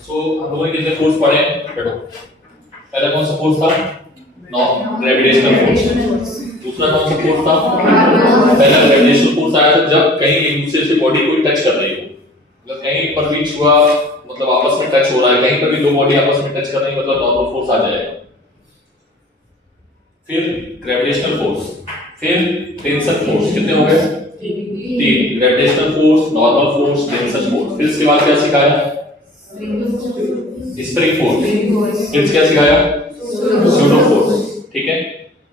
सो हम लोगों ने कितने फोर्स पढ़े हैं? बैठो। पहला कौन सा फोर्स था? Gravitational force. दूसरा कौन सा फोर्स था? पहला ग्रेविटेशनल फोर्स आया था जब कहीं एक दूसरे से बॉडी को टच कर रही हो, मतलब कहीं पर भी छुआ, मतलब आपस में टच हो रहा है, कहीं पर भी दो बॉडी आपस में टच कर रही है, मतलब नॉर्मल फोर्स आ जाएगा। फिर ग्रेविटेशनल फोर्स, फिर टेंशन फोर्स। कितने हो गए? तीन। Gravitational force, normal force, tension force. फिर इसके बाद क्या सिखाया? Spring force. फिर क्या सिखाया? Pseudo force. ठीक है,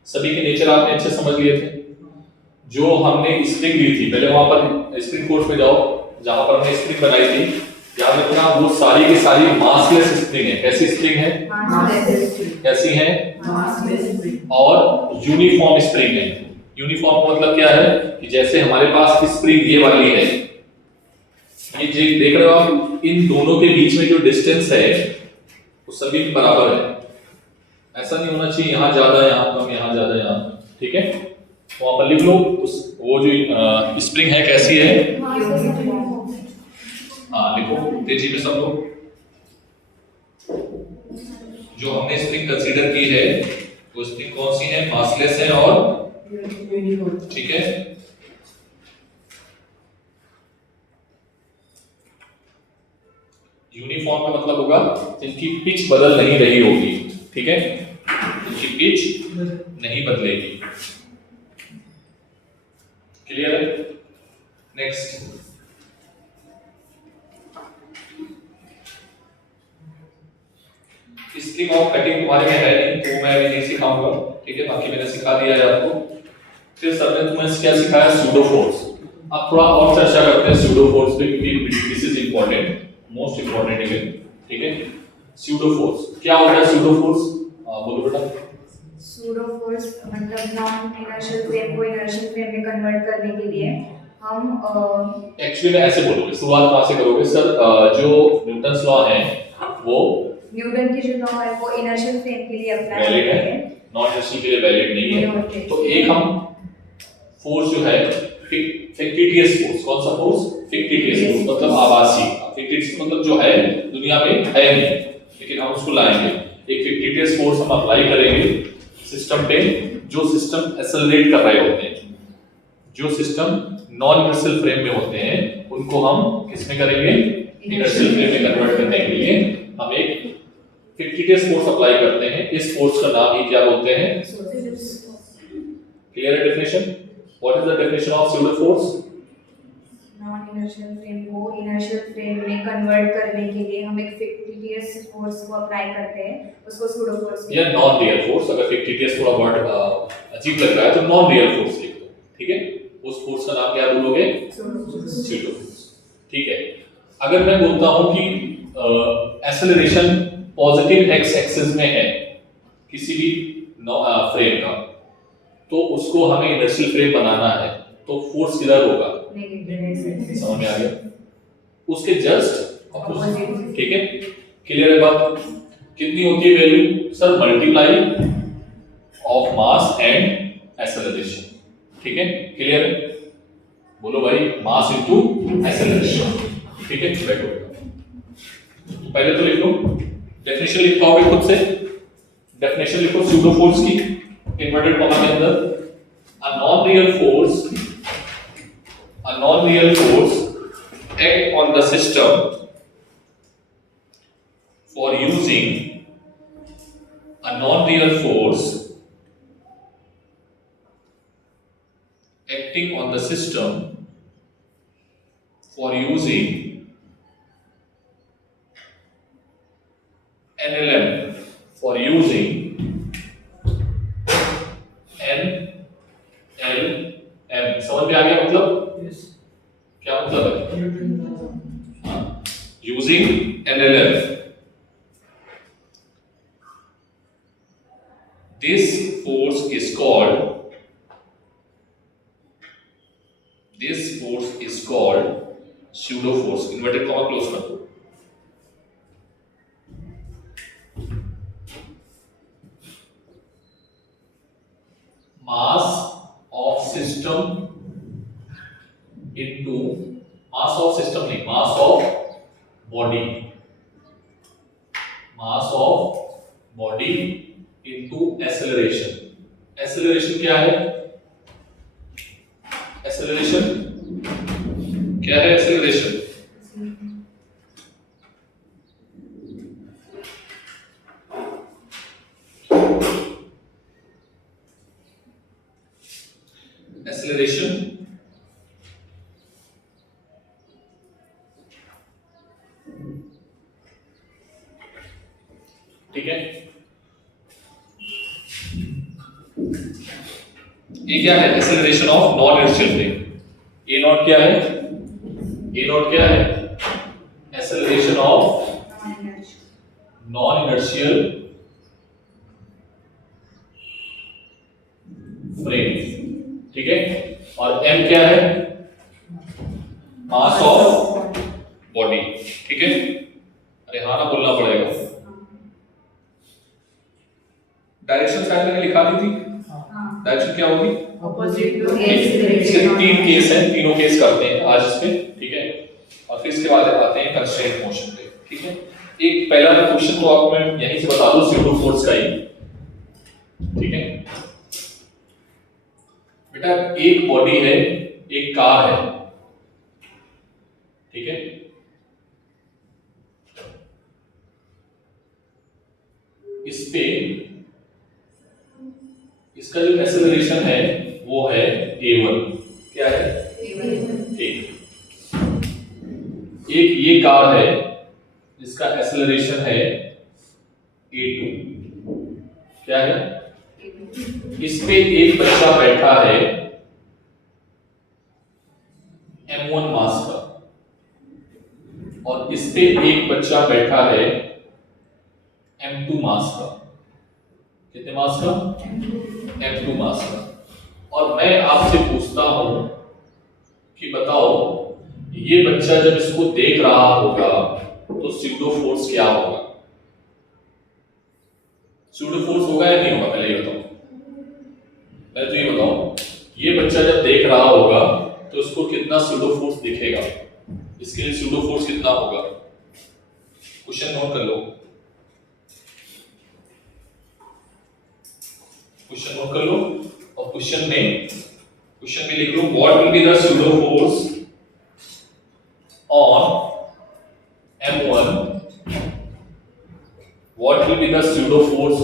सभी के नेचर आपने अच्छे समझ लिए थे। जो हमने स्प्रिंग ली थी, पहले वहां पर स्प्रिंग फोर्स में जाओ, जहां पर हमने स्प्रिंग बनाई थी, याद रखना वो सारी की सारी मासलेस स्प्रिंग है। कैसी स्प्रिंग है? कैसी है? और यूनिफॉर्म स्प्रिंग है। यूनिफॉर्म मतलब क्या है कि जैसे हमारे पास स्प्रिंग ये वाली है, ये देख रहे हो आप, इन दोनों के बीच में जो डिस्टेंस है वो सभी बराबर है। ऐसा नहीं होना चाहिए यहाँ ज्यादा यहाँ कम, यहाँ ज्यादा यहाँ, ठीक है? वहां पर लिख लो उस वो जो स्प्रिंग है कैसी है। हाँ लिखो तेजी में सब लोग। जो हमने स्प्रिंग कंसीडर की है वो स्प्रिंग कौन सी है? मासलेस है और ठीक है। यूनिफॉर्म का मतलब होगा जिनकी पिच बदल नहीं रही होगी, ठीक है? जिनकी पिच नहीं बदलेगी। क्लियर है? नेक्स्ट, स्प्रिंग ऑफ कटिंग तुम्हारे में है नहीं तो मैं अभी नहीं सिखाऊंगा, ठीक है? बाकी मैंने सिखा दिया है आपको। फिर सर ने तुम्हें क्या सिखाया? Pseudo force. अब थोड़ा और चर्चा करते हैं सूडो फोर्स पे, क्योंकि this is important, most important even, ठीक है? सूडो फोर्स क्या होता है? सूडो फोर्स बोलो बेटा। सूडो फोर्स मतलब नॉन इनर्शियल फ्रेम को इनर्शियल फ्रेम में कन्वर्ट करने के लिए हम एक्चुअली ऐसे बोलोगे, शुरुआत कहां से करोगे? सर जो न्यूटन्स लॉ है वो न्यूटन की जो लॉ है वो इनर्शियल फ्रेम के लिए अप्लाई वैलिड होती है, है, नॉन इनर्शियल के लिए वैलिड नहीं है। तो एक हम फोर्स जो है फिक्टिटियस फोर्स, कौन सा फोर्स? फिक्टिटियस फोर्स मतलब आभासी। फिक्टिटियस मतलब जो है दुनिया में है नहीं, लेकिन हम उसको लाएंगे। एक फिक्टिटियस फोर्स हम अप्लाई करेंगे सिस्टम पे, जो सिस्टम एक्सेलरेट कर रहे होते हैं, जो सिस्टम नॉन इनर्शियल फ्रेम में होते हैं, उनको हम किस में करेंगे? इनर्शियल फ्रेम में कन्वर्ट करने के लिए हम एक फिक्टिटियस फोर्स अप्लाई करते हैं। इस फोर्स का नाम ही क्या बोलते हैं? क्लियर है definition? What is the definition of pseudo force? Non inertial frame को इनर्शियल फ्रेम में कन्वर्ट करने के लिए हम एक फिक्टिटियस फोर्स को अप्लाई करते हैं, उसको सूडो फोर्स या नॉन रियल फोर्स। अगर फिक्टिटियस थोड़ा वर्ड अजीब लग रहा है तो नॉन रियल फोर्स लिख दो, ठीक है? उस फोर्स का नाम क्या बोलोगे? सूडो फोर्स, ठीक है? अगर मैं बोलता हूं कि एक्सेलरेशन पॉजिटिव एक्स एक्सिस में है किसी भी फ्रेम का, तो उसको हमें इनर्शियल फ्रेम बनाना है, तो फोर्स किधर होगा? समझ में आ गया? उसके जस्ट अपोजिट, ठीक है? क्लियर है बात? कितनी होती है value? Sir multiply of mass and acceleration, ठीक है? क्लियर है? बोलो भाई, मास इनटू एक्सेलरेशन, ठीक है? बैठो, पहले तो लिख लो डेफिनेशन, लिख पाओगे खुद से? डेफिनेशन लिखो सूडो फोर्स की इन्वर्टेड कॉमा के अंदर। A non real force act on the system for using a non-real force acting on the system for using NLM for using NLM। समझ में आ गया मतलब? क्या मतलब है? Using NLM, this force is called pseudo force। Inverted comma close कर दो। Mass of system into mass of system नहीं, mass of body mass of body into acceleration. Acceleration क्या है? एक्सेलरेशन क्या है? एक्सेलरेशन एक्सेलरेशन ठीक है। ये क्या है? Acceleration of non inertial frame. A not क्या है? ए नॉट क्या है? Acceleration of non inertial frame, ठीक है। और एम क्या है? मास ऑफ बॉडी, ठीक है। अरे हाँ ना बोलना पड़ेगा। डायरेक्शन शायद मैंने लिखा दी थी। डायरेक्शन क्या होगी? ऑपोजिट टू इसके 3 केस हैं, तीनों केस करते हैं आज इसमें, ठीक है। और फिर इसके बाद आते हैं कंस्ट्रेंट मोशन पे, ठीक है। एक पहला क्वेश्चन तो आपको मैं यहीं से बता दूं, स्यूडो फोर्स का ही, ठीक है। बेटा एक बॉडी है, एक कार है, ठीक है। इस पे इसका जो एक्सेलरेशन है वो है a1। क्या है? ठीक। एक ये कार है जिसका एक्सेलरेशन है a2। क्या है? इस पे एक बच्चा बैठा है m1 मास का, और इस पे एक बच्चा बैठा है m2 मास का। कितने मास का? m2 मास का। और मैं आपसे पूछता हूं कि बताओ ये बच्चा जब इसको देख रहा होगा तो स्यूडो फोर्स क्या होगा? स्यूडो फोर्स होगा या नहीं होगा? पहले ये बताओ, पहले तो ये बताओ, ये बच्चा जब देख रहा होगा तो उसको कितना स्यूडो फोर्स दिखेगा? इसके लिए स्यूडो फोर्स कितना होगा? क्वेश्चन नोट कर लो, क्वेश्चन नोट कर लो। और क्वेश्चन में लिख लो what will be the pseudo force on m1, what will be the pseudo force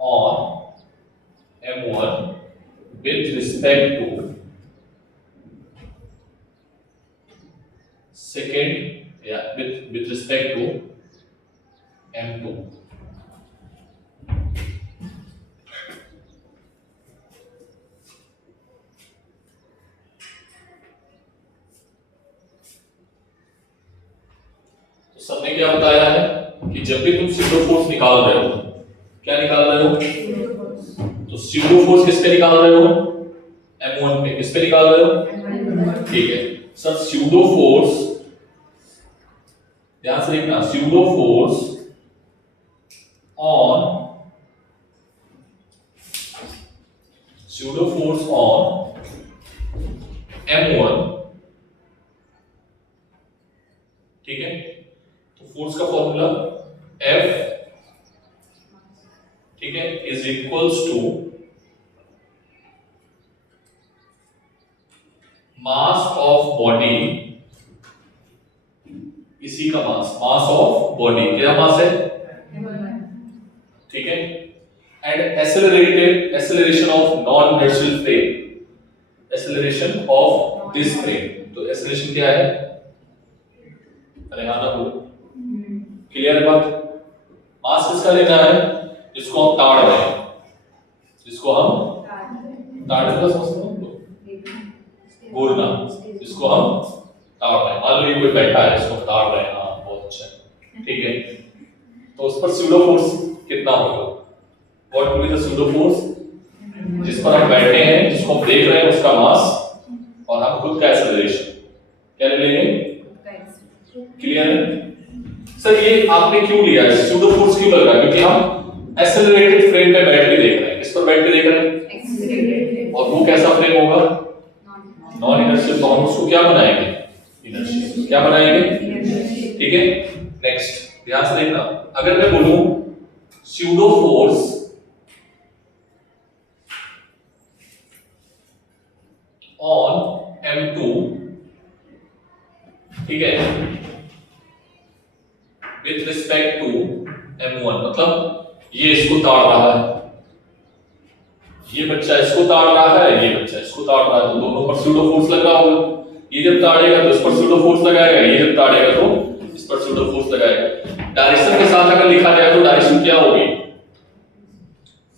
on m1 with respect to with respect to m2। तो सबने क्या बताया है कि जब भी तुम स्यूडो फोर्स निकाल रहे हो, क्या निकाल रहे हो? तो स्यूडो फोर्स किस पे निकाल रहे हो? m1 पे। किस पे निकाल रहे हो? ठीक है सर। स्यूडो फोर्स, ध्यान से देखना, स्यूडो फोर्स ऑन m1, ठीक है। तो फोर्स का फॉर्मूला F, ठीक है, is equals to mass of body, इसी का मास ऑफ बॉडी। क्या मास है? ठीक है। And acceleration of non inertial frame, acceleration of this frame. तो एक्सेलरेशन क्या है? अरे हाँ ना बोलो, क्लियर है बात? मास किसका लेना है? जिसको हम ताड़ रहे हैं, जिसको हम ताड़ का समझते हो, बोलना, जिसको हम ताड़ रहे हैं। मान लो ये कोई बैठा है जिसको ताड़ रहे हैं, हाँ बहुत अच्छा है, ठीक है। तो उस पर स्यूडो फोर्स कितना होगा? What will be the pseudo force? जिस पर हम बैठे हैं, जिसको हम देख रहे हैं, उसका मास और हम खुद का एक्सेलरेशन क्या ले लेंगे? क्लियर है? सर ये आपने क्यों लिया है, स्यूडो फोर्स क्यों लग रहा है? क्योंकि हम एक्सेलरेटेड फ्रेम पे बैठ के देख रहे हैं। किस पर बैठ के देख रहे हैं? एक्सीलरेटेड। और वो कैसा फ्रेम होगा? Non inertial. तो हम उसको क्या बनाएंगे? इनर्शियल। क्या बनाएंगे? ठीक है। नेक्स्ट ध्यान से देखना, अगर मैं बोलूं स्यूडो फोर्स ऑन M2, ठीक है, विथ रिस्पेक्ट टू M1, मतलब ये इसको ताड़ रहा है, ये बच्चा इसको ताड़ रहा है, ये बच्चा इसको ताड़ रहा है, तो दोनों पर स्यूडो फोर्स लग रहा होगा। ये जब ताड़ेगा तो इस पर स्यूडो फोर्स लगाएगा, ये जब ताड़ेगा तो इस पर स्यूडो फोर्स लगाएगा। डायरेक्शन के साथ अगर लिखा जाए तो डायरेक्शन क्या होगी?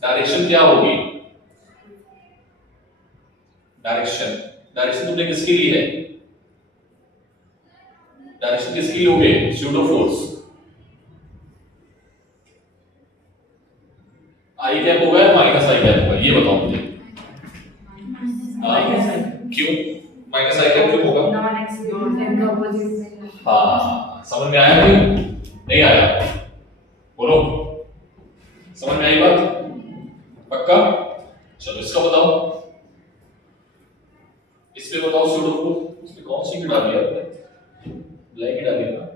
डायरेक्शन क्या होगी? डायरेक्शन तुमने किसकी ली है? डायरेक्शन किसकी ली होगी? Pseudo force. आई कैप होगा या माइनस आई कैप होगा, ये बताओ मुझे। क्यों माइनस आई कैप क्यों होगा? नॉन एक्सीलरेटेड फ्रेम का अपोजिट। हाँ, समझ में आया कि नहीं आया? बोलो, समझ में आई बात? पक्का? चलो इसका बताओ, इस पे बताओ स्यूडो फोर्स। इसमें कौन सी की डाली है आपने? ब्लैक की डाली है ना?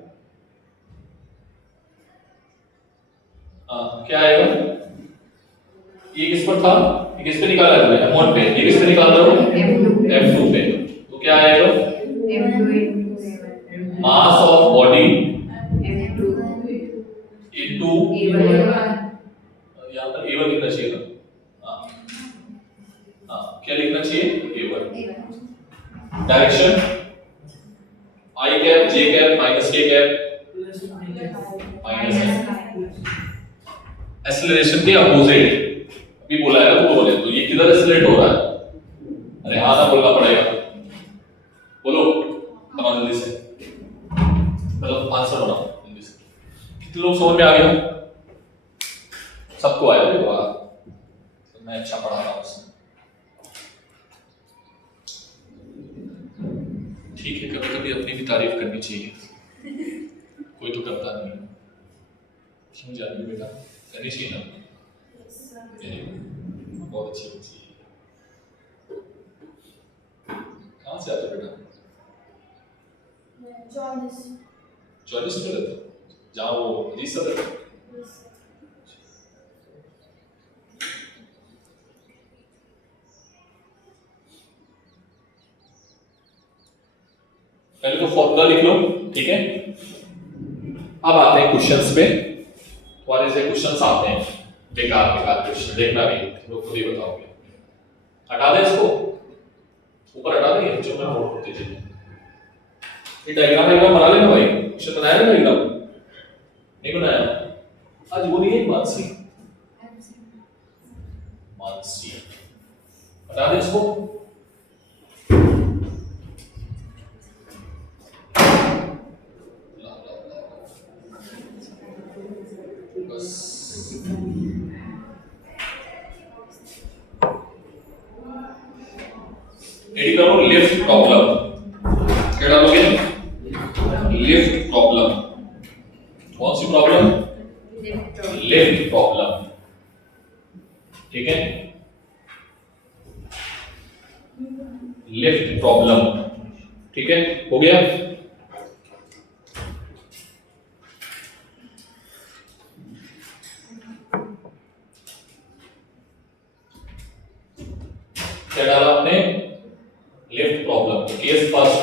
हाँ, क्या आएगा? ये किस पर था? ये किस पे निकाला तुमने? M1 पे। ये किस पे निकाल रहे हो? M2 पे। तो क्या आएगा? मास ऑफ बॉडी इनटू, यहाँ पर A1 लिखना चाहिए ना? हाँ, क्या लिखना चाहिए? A1। Direction I cap, J cap, minus K cap, minus है। एक्सेलरेशन के अपोजिट अभी बोला है ना, तो बोले तो ये किधर एक्सेलरेट हो रहा है? अरे हाँ ना बोलना पड़ेगा, बोलो बनाओ जल्दी से, मतलब आंसर बनाओ जल्दी से। कितने लोग समझ में आ गया? सबको आया? वाह, तो मैं अच्छा पढ़ा रहा हूँ। ठीक है, कभी कभी अपनी भी तारीफ करनी चाहिए, कोई तो करता नहीं। क्यों जानी बेटा, करनी चाहिए ना। बहुत अच्छी बच्ची है। कहाँ से आते बेटा? 44 में रहते हो? जहाँ वो अजीज सर रहते हो? पहले तो फॉर्मूला लिख लो, ठीक है। अब आते हैं क्वेश्चंस पे। तुम्हारे से क्वेश्चंस आते हैं बेकार बेकार क्वेश्चन, देखना भी लोग खुद ही बताओगे। हटा दे इसको, ऊपर हटा देंगे, जो मैं नोट करते चलिए। ये डायग्राम बना लेना भाई। क्वेश्चन बनाया ना डायग्राम? नहीं बनाया? आज वो नहीं है मानसी, मानसी हटा दे इसको। एडी करो लिफ्ट प्रॉब्लम। क्या डालोगे? Lift problem. कौन सी प्रॉब्लम? लिफ्ट प्रॉब्लम, ठीक है। लिफ्ट प्रॉब्लम, ठीक है, हो गया। क्या डाला आपने? Lift problem. केस फर्स्ट,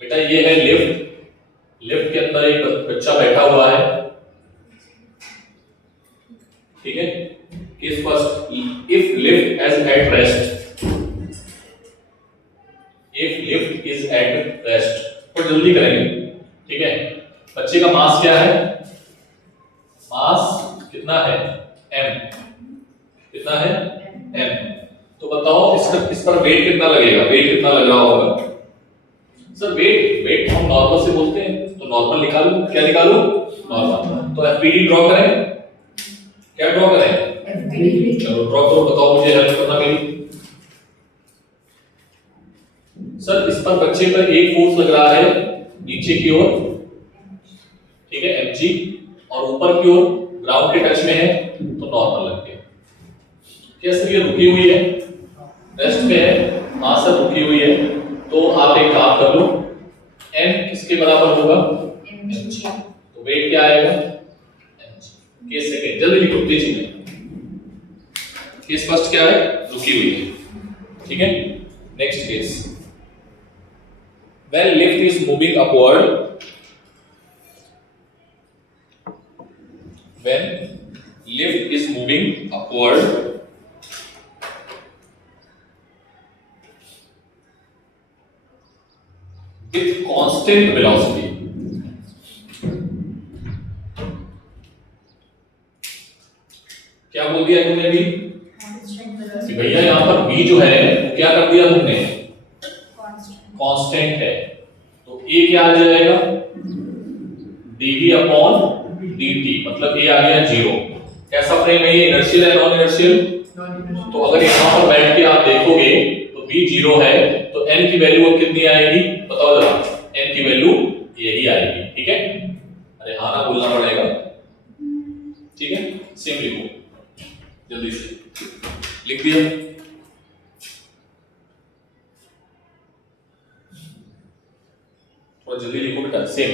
बेटा ये है लिफ्ट। लिफ्ट के अंदर एक बच्चा बैठा हुआ है, ठीक है। Case first, if lift is at rest, if lift is at rest. तो जल्दी करेंगे, ठीक है। बच्चे का मास क्या है? मास कितना है? m। कितना है? m। तो बताओ इस पर वेट कितना लगेगा? वेट कितना लग रहा होगा? सर वेट हम नॉर्मल से बोलते हैं, तो नॉर्मल निकालो। क्या निकालो? नॉर्मल। तो एफपीडी ड्रॉ करें। क्या ड्रॉ करें? एफपीडी। चलो ड्रॉ करो, बताओ मुझे, हेल्प करना मेरी। सर इस पर बच्चे पर एक फोर्स लग रहा है नीचे की ओर, ठीक है mg, और ऊपर की ओर ग्राउंड के टच में है तो नॉर्मल लग गया। क्या सर ये रुकी हुई है, रेस्ट पे है? हाँ सर रुकी हुई है। तो आप एक काम कर लो, n किसके बराबर होगा? mg। तो वेट क्या आएगा? mg। केस सेकंड जल्दी लिखो तेजी में। केस फर्स्ट क्या है? रुकी हुई है, ठीक है। Next case, when lift is moving upward, when lift is moving upward with constant velocity, क्या बोल दिया तुमने भी कि भैया यहाँ पर v जो है वो क्या कर दिया तुमने? कांस्टेंट है। तो a क्या आ जाएगा? dv अपॉन dt, मतलब a आ गया 0। कैसा फ्रेम है ये? इनर्शियल है नॉन इनर्शियल? तो अगर यहाँ पर बैठ के आप देखोगे तो v 0 है तो n की वैल्यू अब कितनी आएगी बताओ जरा? n की वैल्यू यही आएगी, ठीक है। अरे हाँ ना बोलना पड़ेगा, ठीक है। सेम लिखो जल्दी से, लिख दिया? थोड़ा जल्दी लिखो बेटा, सेम।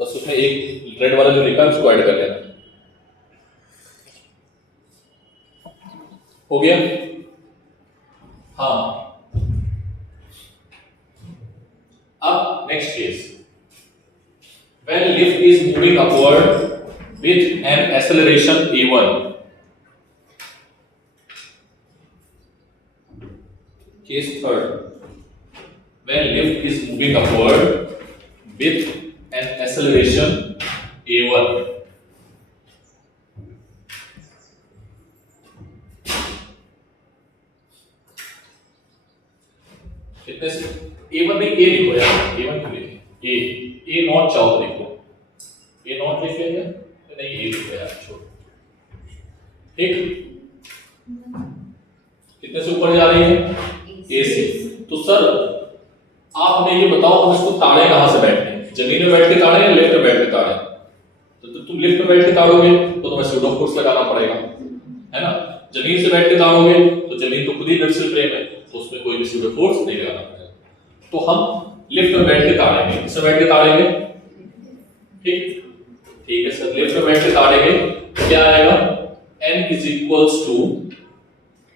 बस उसमें एक रेड वाला जो लिखा है उसको ऐड कर लेना। हो गया? हाँ। अब next case, when lift is moving upward with an acceleration a1, case third, when lift is moving upward with an acceleration a1, कितने से? a1 नहीं, a लिखो यार, a1 क्यों लिखे? a नॉट चाहो तो लिखो, a नॉट लिख लेंगे नहीं, a लिखो यार, छोड़ो। ठीक, कितने से ऊपर जा रही है? a से। तो सर आप हमें ये बताओ, हम इसको ताड़े कहां से बैठते हैं? जमीन में बैठ के ताड़े या लिफ्ट में बैठ के ताड़े? तो तुम लिफ्ट में बैठ के ताड़ोगे तो तुम्हें स्यूडो फोर्स लगाना पड़ेगा, है ना। जमीन से बैठ के ताड़ोगे तो जमीन तो खुद ही इनर्शियल फ्रेम है, तो उसमें कोई भी स्यूडो फोर्स नहीं लगाना पड़ेगा। तो हम लिफ्ट में बैठ के ताड़ेंगे, किससे बैठ के ताड़ेंगे? ठीक है सर, लिफ्ट में बैठ के ताड़ेंगे तो क्या आएगा? n =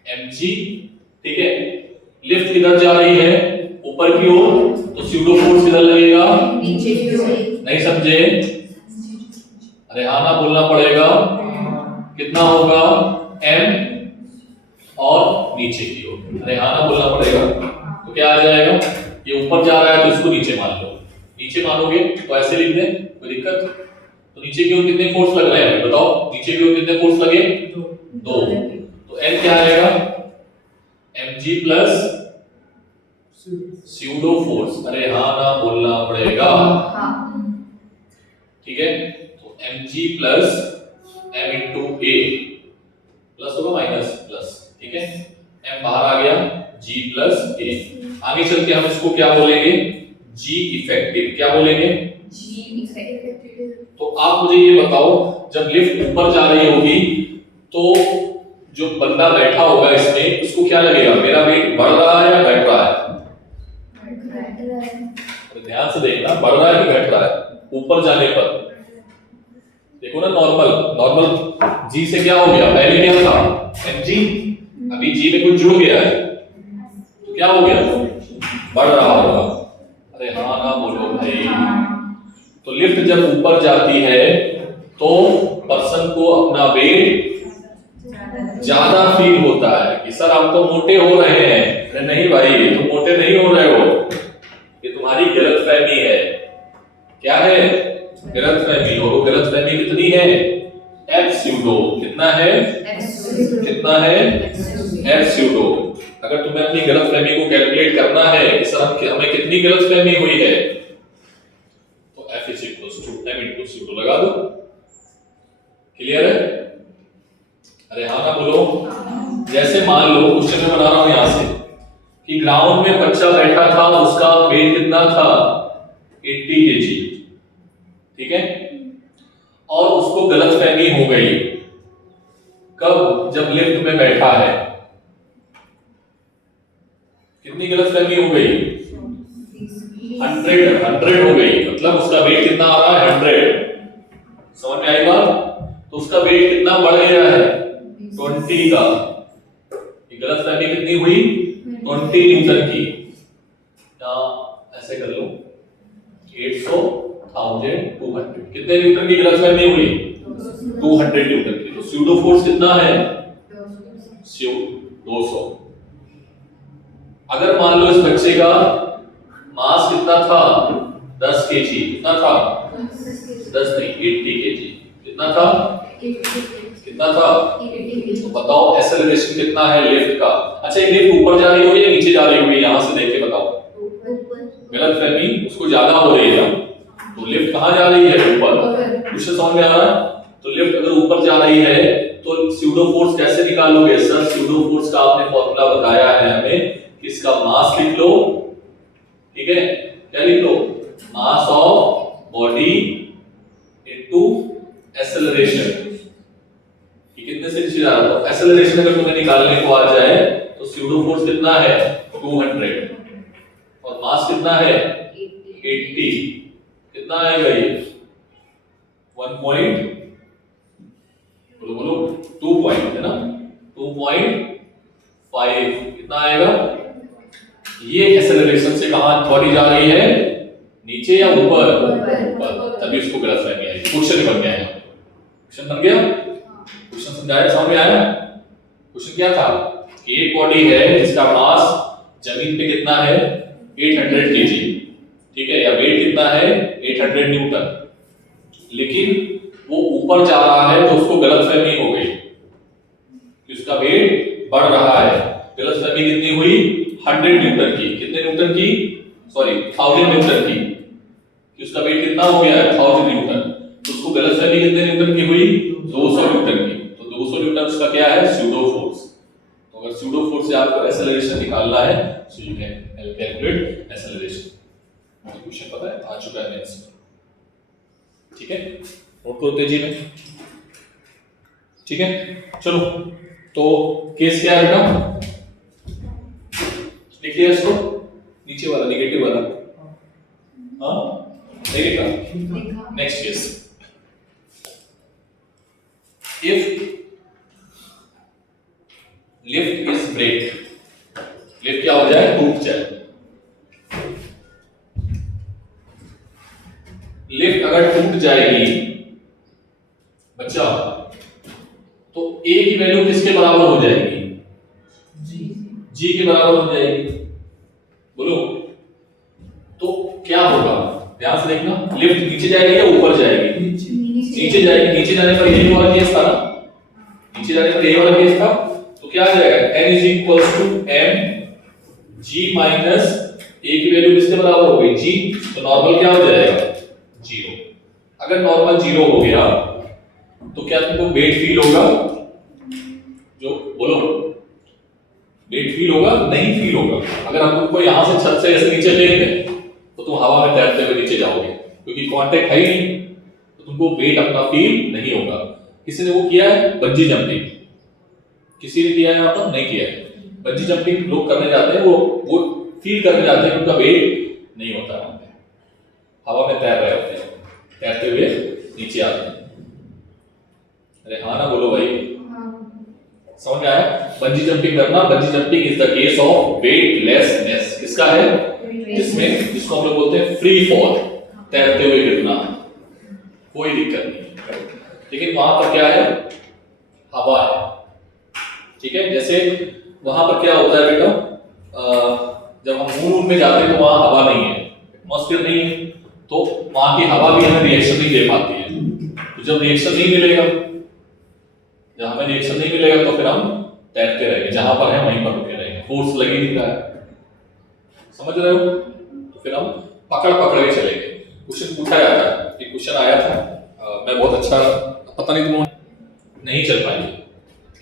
mg, ठीक है। लिफ्ट किधर जा रही है? ऊपर की ओर, तो स्यूडो फोर्स किधर लगेगा? नीचे की ओर। नहीं समझे? अरे हाँ ना बोलना पड़ेगा। कितना होगा? m और नीचे की ओर, अरे हाँ ना बोलना पड़ेगा। तो क्या आ जाएगा? ये ऊपर जा रहा है तो इसको नीचे मान लो, नीचे मानोगे तो ऐसे लिख दे, कोई दिक्कत? तो नीचे की ओर कितने फोर्स लग रहे हैं बताओ? नीचे की ओर कितने फोर्स लगे? 2। तो n क्या आएगा? mg प्लस स्यूडो फोर्स, अरे हाँ ना बोलना पड़ेगा, ठीक है। तो mg plus m into a, plus होगा माइनस प्लस, ठीक है। m बाहर आ गया, g प्लस a। आगे चल के हम इसको क्या बोलेंगे? g effective. क्या बोलेंगे? g effective. तो आप मुझे ये बताओ, जब लिफ्ट ऊपर जा रही होगी तो जो बंदा बैठा होगा इसमें, उसको क्या लगेगा? मेरा वेट बढ़ रहा है या घट रहा है? ध्यान से देखना, बढ़ रहा है कि घट रहा है? ऊपर जाने पर देखो ना, नॉर्मल जी से क्या हो गया? पहले क्या था? mg, अभी g में कुछ जुड़ गया है तो क्या हो गया? बढ़ रहा होगा। अरे हाँ ना बोलो भाई। तो लिफ्ट जब ऊपर जाती है तो पर्सन को अपना वेट ज्यादा फील होता है कि सर आप तो मोटे हो रहे हैं। अरे नहीं भाई, तुम मोटे नहीं हो रहे हो, ये तुम्हारी गलतफहमी है। क्या है? गलतफहमी। और वो गलतफहमी कितनी है? f pseudo. कितना है? कितना है? f pseudo. अगर तुम्हें अपनी गलतफहमी को कैलकुलेट करना है कि सर हमें कितनी गलतफहमी हुई है, तो f m इंटू स्यूडो लगा दो। क्लियर है? अरे हाँ ना बोलो। जैसे मान लो क्वेश्चन में बना रहा हूं यहां से कि ग्राउंड में बच्चा बैठा था, उसका वेट कितना था? 80 kg, ठीक है। और उसको गलतफहमी हो गई। कब? जब लिफ्ट में बैठा है। कितनी गलतफहमी हो गई? 100 हो गई। मतलब उसका वेट कितना आ रहा है? 100। समझ में आई बात? तो उसका वेट कितना बढ़ गया है? 20 का। ये गलतफहमी कितनी हुई? 20 न्यूटन की। या ऐसे कर लो 800 1200 कितने न्यूटन की गलतफहमी हुई? 200 न्यूटन की। तो स्यूडो फोर्स कितना है? 200। अगर मान लो इस बच्चे का मास कितना था? 10 केजी। कितना था? 10 नहीं 80 केजी। कितना था? कितना था? तो बताओ एक्सेलरेशन कितना है लिफ्ट का? अच्छा ये लिफ्ट ऊपर जा रही होगी या नीचे जा रही होगी? यहां से देख के बताओ। गलतफहमी उसको ज्यादा हो रही है। तो लिफ्ट कहां जा रही है? ऊपर। क्वेश्चन समझ में आ रहा है? तो लिफ्ट अगर ऊपर जा रही है तो स्यूडो फोर्स कैसे निकालोगे? सर स्यूडो फोर्स का आपने फॉर्मूला बताया है हमें कि इसका मास लिख लो। ठीक है, क्या लिख लो? Mass of body into acceleration. कितने से नीचे जा रहा है? तो एक्सेलरेशन अगर तुम्हें निकालने को आ जाए तो स्यूडो फोर्स कितना है? 200 और मास कितना है? 80। कितना आएगा ये? 1 पॉइंट बोलो बोलो 2 पॉइंट है ना? 2.5 कितना आएगा? ये एक्सेलरेशन से कहां बॉडी जा रही है? नीचे या ऊपर? ऊपर। तभी उसको गलतफहमी आई। क्वेश्चन बन गया। क्वेश्चन बन गया। क्वेश्चन समझाया? समझ में आया? क्वेश्चन क्या था कि एक बॉडी है जिसका मास जमीन पे कितना है? 800 केजी। ठीक है, या वेट कितना है? 800 न्यूटन। लेकिन वो ऊपर जा रहा है तो उसको गलतफहमी हो गई कि उसका वेट बढ़ रहा है। गलतफहमी कितनी हुई? 100 न्यूटन की। कितने न्यूटन की? सॉरी 1000 न्यूटन की कि उसका वेट कितना हो गया है? 1000 न्यूटन। तो उसको गलतफहमी कितने न्यूटन की हुई? 200 न्यूटन की। तो 200 न्यूटन उसका क्या है? Pseudo force. तो अगर स्यूडो फोर्स से आपको एक्सेलरेशन निकालना है so you can calculate acceleration. Question पता है? आ चुका है आंसर। ठीक है, नोट करो तेजी में। ठीक है, चलो तो केस क्या है बेटा? लिखिए इसको, नीचे वाला नेगेटिव वाला। हाँ नहीं लिखा? Next case. If lift is break, lift क्या हो जाए? टूट जाए। लिफ्ट अगर टूट जाएगी बच्चा तो ए की वैल्यू किसके बराबर हो जाएगी? जी के बराबर हो जाएगी। बोलो तो क्या होगा? ध्यान से देखना। लिफ्ट नीचे जाएगी या ऊपर जाएगी? नीचे जाएगी। नीचे जाने पर यही वाला केस था ना? नीचे जाने पर यही वाला केस था। तो क्या आ जाएगा? n is equals to m g minus a की वैल्यू किसके बराबर हो गई? g। तो नॉर्मल क्या हो जाएगा? 0। अगर नॉर्मल 0 हो गया तो क्या तुमको वेट फील होगा? जो बोलो वेट फील होगा? नहीं फील होगा। अगर हम तुमको यहां से छत से ऐसे नीचे फेंक दें तो तुम हवा में तैरते हुए नीचे जाओगे, क्योंकि कांटेक्ट है ही नहीं, तो तुमको वेट अपना फील नहीं होगा। किसी ने वो किया है बंजी जंपिंग? किसी ने किया है? यहाँ पर नहीं किया है। बंजी जंपिंग लोग करने जाते हैं, वो फील करने जाते हैं, उनका वेट नहीं होता है, हवा में तैर रहे होते हैं, तैरते हुए नीचे आते हैं। अरे हाँ ना बोलो भाई। समझ में आया? बंजी जंपिंग करना, bungee jumping is the case of weightlessness. किसका है? जिसमें जिसको हम लोग बोलते हैं फ्री फॉल, तैरते हुए गिरना, कोई दिक्कत नहीं। लेकिन वहां पर क्या है? हवा है। ठीक है, जैसे वहां पर क्या होता है बेटा, जब हम मून में जाते हैं तो वहां हवा नहीं है, एटमॉस्फेयर नहीं है, तो वहां की हवा भी हमें रिएक्शन नहीं दे पाती है। तो जब रिएक्शन नहीं मिलेगा, जब हमें रिएक्शन नहीं मिलेगा तो फिर हम तैरते रहेंगे, जहां पर है वहीं पर रुके रहेंगे, फोर्स लग ही नहीं रहा है। समझ रहे हो? तो फिर हम पकड़ पकड़ के चलेंगे। क्वेश्चन पूछा जाता है, एक क्वेश्चन आया था, मैं बहुत अच्छा, पता नहीं तुम नहीं चल पाएंगे,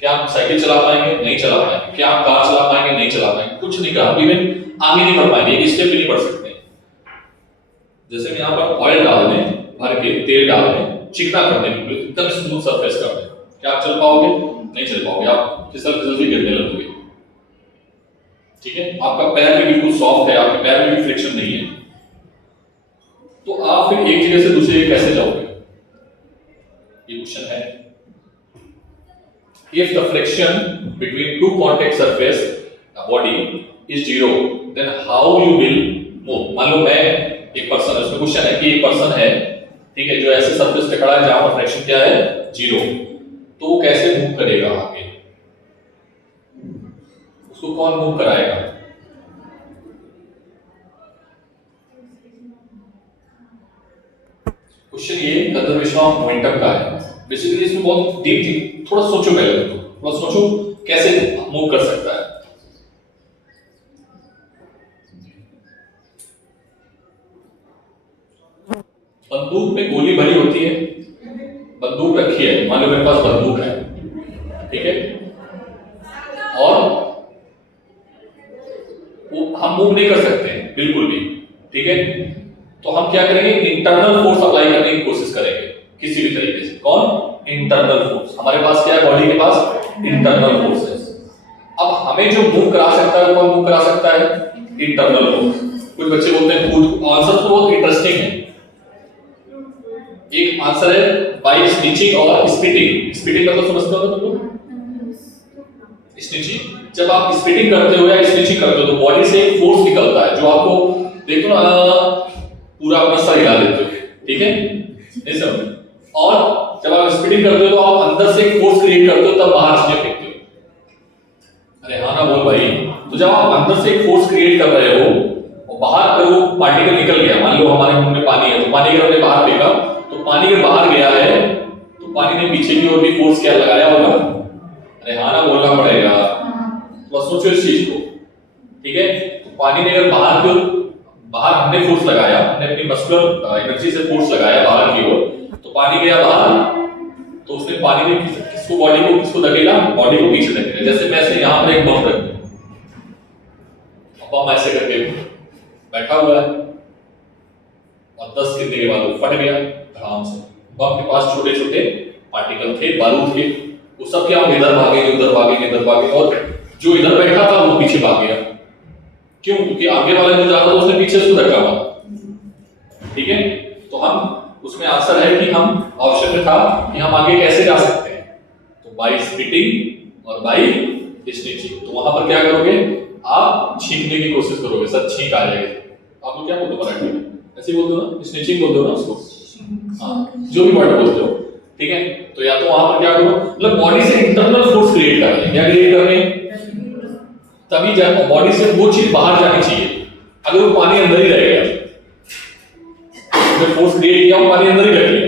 क्या आप साइकिल चला पाएंगे? नहीं चला पाएंगे। क्या आप कार चला पाएंगे? नहीं चला पाएंगे। कुछ नहीं कहा, इवन आगे नहीं बढ़ पाएंगे, एक स्टेप भी नहीं बढ़ सकते। जैसे यहाँ पर ऑयल डाल दें, भर के तेल डाल दें, चिकना कर दें, बिल्कुल एकदम स्मूथ सरफेस कर दें, क्या आप चल पाओगे? नहीं चल पाओगे, आप फिसल फिसल के गिरने लगोगे। ठीक है, आपका पैर भी बिल्कुल सॉफ्ट है, आपके पैर में भी फ्रिक्शन नहीं है, तो आप फिर एक जगह से दूसरी जगह कैसे जाओगे? ये क्वेश्चन है। If the friction between two contact surface body is zero, then how you will move? मान लो मैं एक पर्सन है, उसमें क्वेश्चन है कि एक पर्सन है, ठीक है, जो ऐसे सरफेस पे खड़ा है जहां पर फ्रिक्शन क्या है? जीरो, तो वो कैसे मूव करेगा आगे? उसको कौन मूव कराएगा? क्वेश्चन ये कंजर्वेशन ऑफ मोमेंटम का है। बेसिकली इसमें बहुत डीप थी, थोड़ा सोचो पहले, थोड़ा सोचो कैसे मूव कर सकता है। बंदूक में गोली भरी होती है, बंदूक रखी है, मान लो मेरे पास बंदूक है, ठीक है, और वो हम मूव नहीं कर सकते बिल्कुल भी, ठीक है, तो हम क्या करेंगे? इंटरनल फोर्स अप्लाई करने की कोशिश करेंगे किसी भी तरीके से। कौन? Internal force. हमारे पास क्या है? बॉडी के पास इंटरनल फोर्स है। अब हमें जो मूव करा सकता है, कौन मूव करा सकता है? Internal force. कुछ बच्चे बोलते हैं फूड। आंसर तो बहुत इंटरेस्टिंग है। एक आंसर है बाय स्निचिंग और स्पिटिंग। स्पिटिंग मतलब समझते हो ना तुम लोग? स्निचिंग, जब आप स्पिटिंग करते हो या स्निचिंग करते हो तो बॉडी से एक फोर्स निकलता है जो आपको देखो ना पूरा अपना सर हिला देते हो, ठीक है, नहीं समझ? और जब आप स्पिटिंग करते हो तो आप अंदर से एक फोर्स क्रिएट करते हो, तब बाहर चीजें फेंकते हो। अरे हाँ ना बोल भाई। तो जब आप अंदर से एक फोर्स क्रिएट कर रहे हो और बाहर अगर वो पार्टिकल निकल गया, मान लो हमारे मुंह में पानी है तो पानी अगर हमने बाहर फेंका तो पानी अगर बाहर गया है तो पानी ने पीछे की ओर भी फोर्स क्या लगाया होगा? अरे हाँ ना बोलना पड़ेगा, तो सोचो इस चीज को, ठीक है। तो पानी ने अगर बाहर हमने फोर्स लगाया, हमने अपनी मस्कुलर एनर्जी से फोर्स लगाया बाहर की ओर, तो पानी गया बाहर, तो उसने पानी ने किसको, बॉडी को किसको धकेला? बॉडी को पीछे धकेला। जैसे मैं से यहां पर एक बम रख दूं, बम ऐसे करके बैठा हुआ है और 10 गिरने के बाद वो फट गया आराम से। बम के पास छोटे छोटे पार्टिकल थे, बारूद थे, वो सब क्या इधर भागेंगे उधर भागेंगे इधर भागेंगे, और जो इधर बैठा था वो पीछे भाग गया। क्यों? क्योंकि आगे वाले जो जा रहा था उसने पीछे से धक्का मारा, ठीक है। तो हम उसमें आंसर है कि हम ऑप्शन में था कि हम आगे कैसे जा सकते हैं, तो बाय स्पिटिंग और बाय स्निचिंग। तो वहां पर क्या करोगे? आप छींकने की कोशिश करोगे, सर छींक आ जाएगी। आप लोग क्या बोलते हो मराठी में? ऐसे बोलते हो ना, स्निचिंग बोलते हो ना उसको, हाँ, जो भी वर्ड बोलते हो, ठीक है। तो या तो वहां पर क्या करो, मतलब बॉडी से इंटरनल फोर्स क्रिएट कर रहे हैं। क्या क्रिएट कर रहे हैं? तभी जब बॉडी से वो चीज बाहर जानी चाहिए। अगर वो पानी अंदर ही रहेगा, तो फोर्स क्रिएट किया, वो पानी अंदर ही रह गया,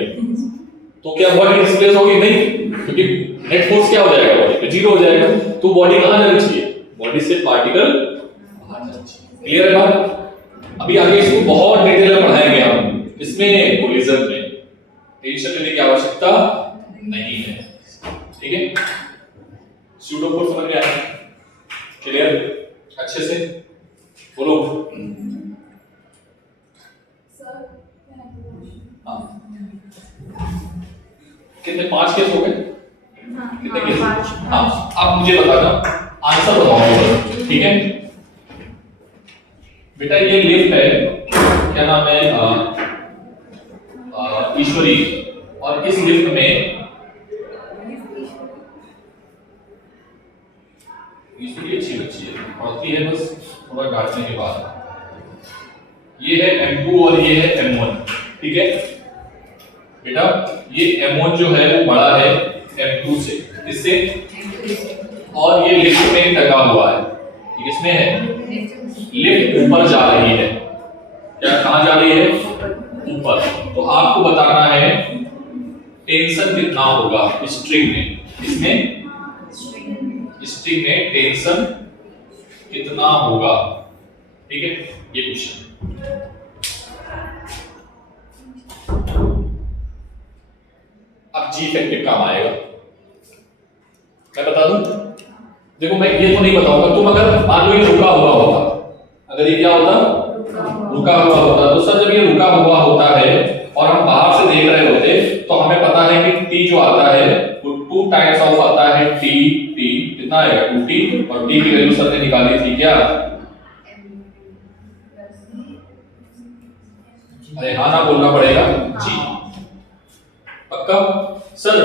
तो क्या बॉडी डिस्प्लेस होगी? नहीं, क्योंकि नेट फोर्स क्या हो जाएगा? बॉडी पे जीरो हो जाएगा। तो बॉडी कहां जानी चाहिए? बॉडी से पार्टिकल बाहर जाना चाहिए। क्लियर है बात? अभी आगे इसको बहुत डिटेल में पढ़ाएंगे हम, इसमें कोलिजन में टेंशन लेने की आवश्यकता नहीं है, ठीक है। स्यूडो फोर्स समझ में आया? क्लियर? अच्छे से बोलो। हाँ, कितने 5 केस हो गए? कितने केस? हाँ, आप मुझे बताना, आंसर बताओ, ठीक है। बेटा ये लिफ्ट है, क्या नाम है? ईश्वरी। और इस लिफ्ट में ईश्वरी अच्छी बच्ची है, पढ़ती है, बस थोड़ा डांटने के बाद। ये है M2 और ये है M1, ठीक है बेटा। ये M1 जो है वो बड़ा है M2 से, इससे, और ये लिफ्ट में टंगा हुआ है। ये किसमें है? लिफ्ट ऊपर जा रही है। क्या कहां जा रही है? ऊपर। तो आपको बताना है टेंशन कितना होगा स्ट्रिंग में। इसमें स्ट्रिंग में टेंशन कितना होगा, ठीक है, ये क्वेश्चन। अब जी इफेक्टिव काम आएगा, मैं बता दूं। देखो मैं ये तो नहीं बताऊंगा, तुम अगर मान लो ये रुका हुआ होता, अगर ये क्या होता? रुका हुआ होता, तो सर जब ये रुका हुआ होता है और हम बाहर से देख रहे होते तो हमें पता है कि t जो आता है वो 2 टाइम्स ऑफ आता है t कितना आएगा 2t, और t की वैल्यू सर ने निकाली थी क्या? अरे हाँ ना बोलना पड़ेगा g। पक्का सर?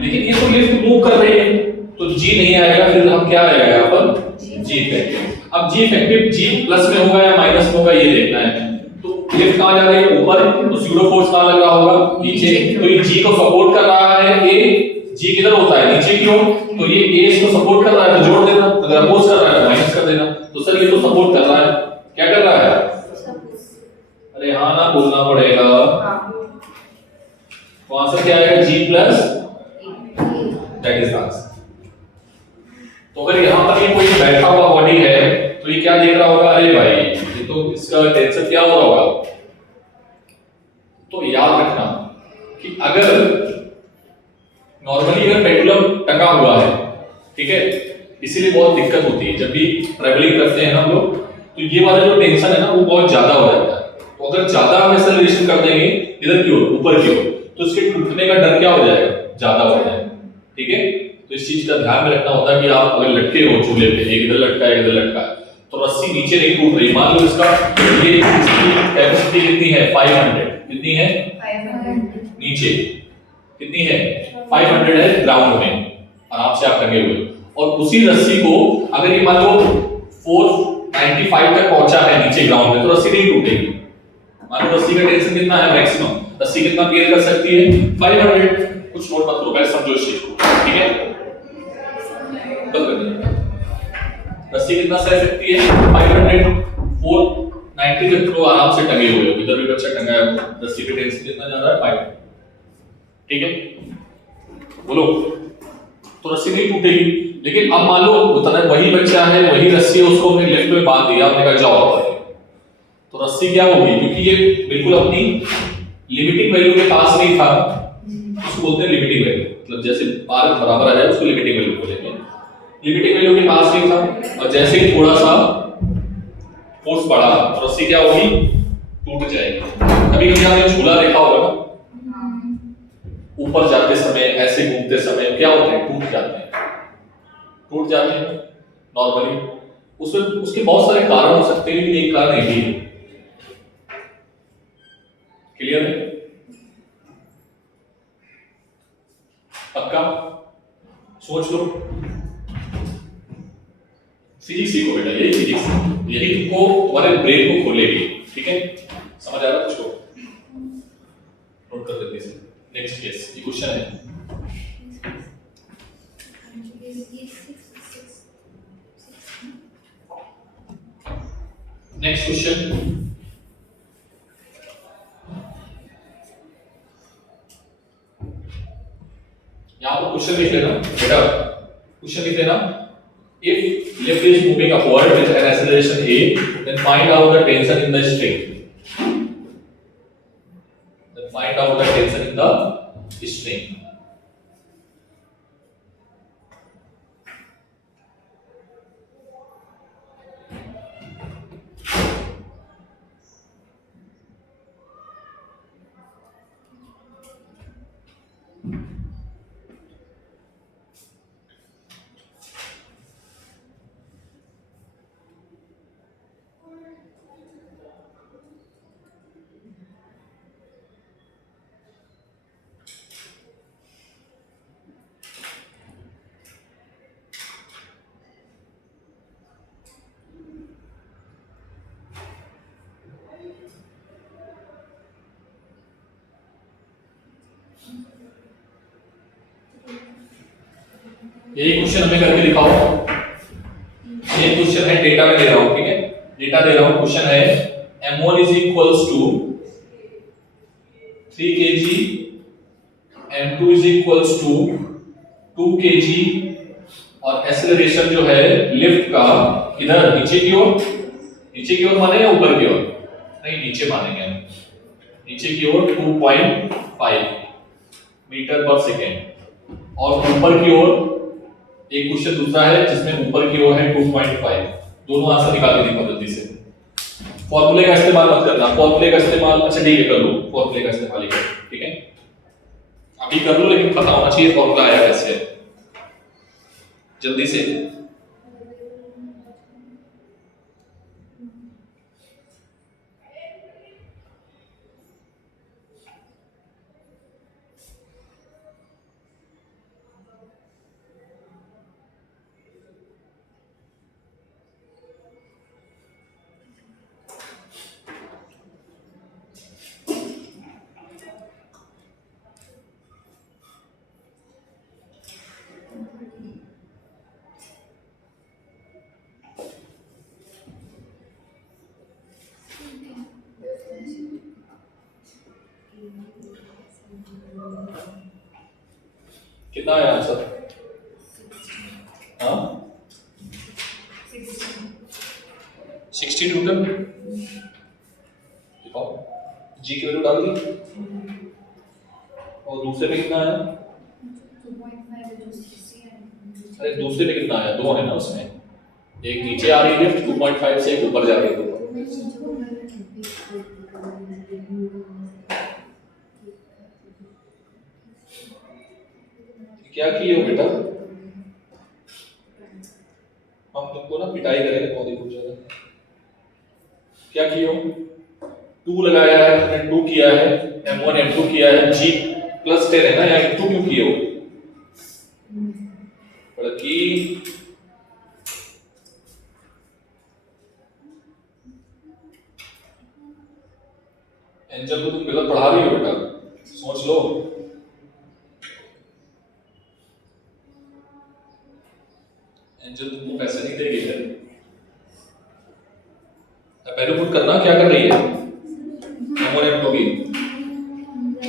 लेकिन ये तो लिफ्ट मूव कर रही है तो g नहीं आएगा, फिर हम क्या आएगा यहाँ पर g इफेक्टिव। अब g इफेक्टिव g प्लस में होगा या माइनस में होगा ये देखना है। तो लिफ्ट कहाँ जा रही है? ऊपर, तो स्यूडो फोर्स कहाँ लग रहा होगा? नीचे। तो ये g को सपोर्ट कर रहा है a, g किधर होता है? नीचे की ओर। तो ये a इसको सपोर्ट कर रहा है तो जोड़ देना, अगर अपोज कर रहा है तो माइनस कर देना। तो सर ये तो सपोर्ट कर रहा है, क्या कर रहा है? अरे हाँ ना बोलना पड़ेगा। तो आंसर क्या आएगा? g plus, that is answer. तो अगर यहाँ पर ये कोई बैठा हुआ बॉडी है तो ये क्या देख रहा होगा? अरे भाई ये तो इसका टेंशन क्या हो रहा होगा? तो याद रखना कि अगर नॉर्मली अगर पेंडुलम टंगा हुआ है, ठीक है, इसीलिए बहुत दिक्कत होती है जब भी ट्रैवलिंग करते हैं हम लोग, तो ये वाला जो टेंशन है ना वो बहुत ज्यादा हो जाता है। तो अगर ज्यादा हम एक्सेलरेशन कर देंगे इधर की ओर, ऊपर की ओर, तो इसके टूटने का डर क्या हो जाएगा? ज्यादा हो जाएगा। ठीक है, तो इस चीज का ध्यान में रखना होता है कि आप अगर लटके हो झूले पे, एक इधर लटका है एक इधर लटका है, तो रस्सी नीचे नहीं टूट रही। मान लो इसका ये कैपेसिटी कितनी है? 500। कितनी है? 500। नीचे कितनी है? 500 है ग्राउंड में, आराम से आप टंगे हुए। और उसी रस्सी को अगर ये मान लो 495 तक पहुंचा है नीचे ग्राउंड में, तो रस्सी नहीं टूटेगी। मान लो रस्सी का टेंशन कितना है मैक्सिमम? रस्सी कितना बेयर कर सकती है? 500। कुछ नोट मत करो, पहले समझो इस चीज को, ठीक है? रस्सी कितना सह सकती है? 500। 490 तक तो आराम से टंगे हुए हो, इधर भी बच्चा टंगा है, रस्सी पे टेंशन कितना ज्यादा है? 500। ठीक है, बोलो। तो रस्सी नहीं टूटेगी। लेकिन अब मान लो उतना वही बच्चा है, वही रस्सी है, उसको हमने लिफ्ट में बांध दिया, हमने कहा जाओ ऊपर, तो रस्सी क्या होगी? क्योंकि ये बिल्कुल अपनी लिमिटिंग वैल्यू के पास नहीं था, उसको बोलते हैं लिमिटिंग वैल्यू, मतलब जैसे r बराबर आ जाए उसको लिमिटिंग वैल्यू बोलेंगे। लिमिटिंग वैल्यू के पास नहीं था, और जैसे ही थोड़ा सा फोर्स बढ़ा तो रस्सी क्या होगी? टूट जाएगी। कभी कभी आपने झूला देखा होगा ना, ऊपर जाते समय ऐसे घूमते समय क्या होते हैं? टूट जाते हैं नॉर्मली। उसमें उसके बहुत सारे कारण हो सकते हैं, लेकिन एक कारण यही है। क्लियर है? पक्का? सोच लो, फिजिक्स सीखो बेटा, यही फिजिक्स, यही तुमको तुम्हारे ब्रेन को खोलेगी। ठीक है, समझ आ रहा है? कुछ नोट कर देते हैं। नेक्स्ट केस, ये क्वेश्चन है। नेक्स्ट क्वेश्चन, यहां पर क्वेश्चन लिख लेना बेटा, क्वेश्चन लिख लेना। If lift is moving upward with an acceleration a, then find out the tension in the string. Then find out the tension in the string. यही क्वेश्चन हमें करके दिखाओ। ये क्वेश्चन है, डेटा में दे रहा हूं, ठीक है, डेटा दे रहा हूं। क्वेश्चन है m1 is equals to 3 kg, m2 is equals to 2 kg, और एक्सेलरेशन जो है लिफ्ट का इधर नीचे की ओर, नीचे की ओर माने या ऊपर की ओर? नहीं, नीचे मानेंगे हम, नीचे की ओर 2.5 मीटर पर सेकेंड, और ऊपर की ओर एक क्वेश्चन दूसरा है जिसमें ऊपर की ओर है 2.5। दोनों आंसर निकाल देंगे पद्धति से। फॉर्मूले का इस्तेमाल मत करना, फॉर्मूले का इस्तेमाल अच्छा ठीक है कर लो, फॉर्मूले का इस्तेमाल ही करो, ठीक है अभी कर लो, लेकिन पता होना चाहिए फॉर्मूला आया कैसे है जल्दी से। कितना आया आंसर? हाँ 60 न्यूटन। दिखाओ जी की वैल्यू डाल दी, और दूसरे में कितना आया? 2.5 अरे दूसरे में कितना आया? दो है ना उसमें, एक नीचे आ रही है 2.5 से, एक ऊपर जा रही है 2। क्या किए हो बेटा? हम तुमको ना पिटाई करेंगे बहुत ही ज्यादा। क्या किए हो? 2 लगाया है हमने, 2 किया है, m1 m2 किया है, g +10 है ना, या इंटू क्यों किए हो? लड़की एंजल को तुम गलत पढ़ा रही हो बेटा, सोच लो। एंजल तुमको पैसे नहीं देगी फिर। पहले पुट करना क्या कर रही है m1 m2 की,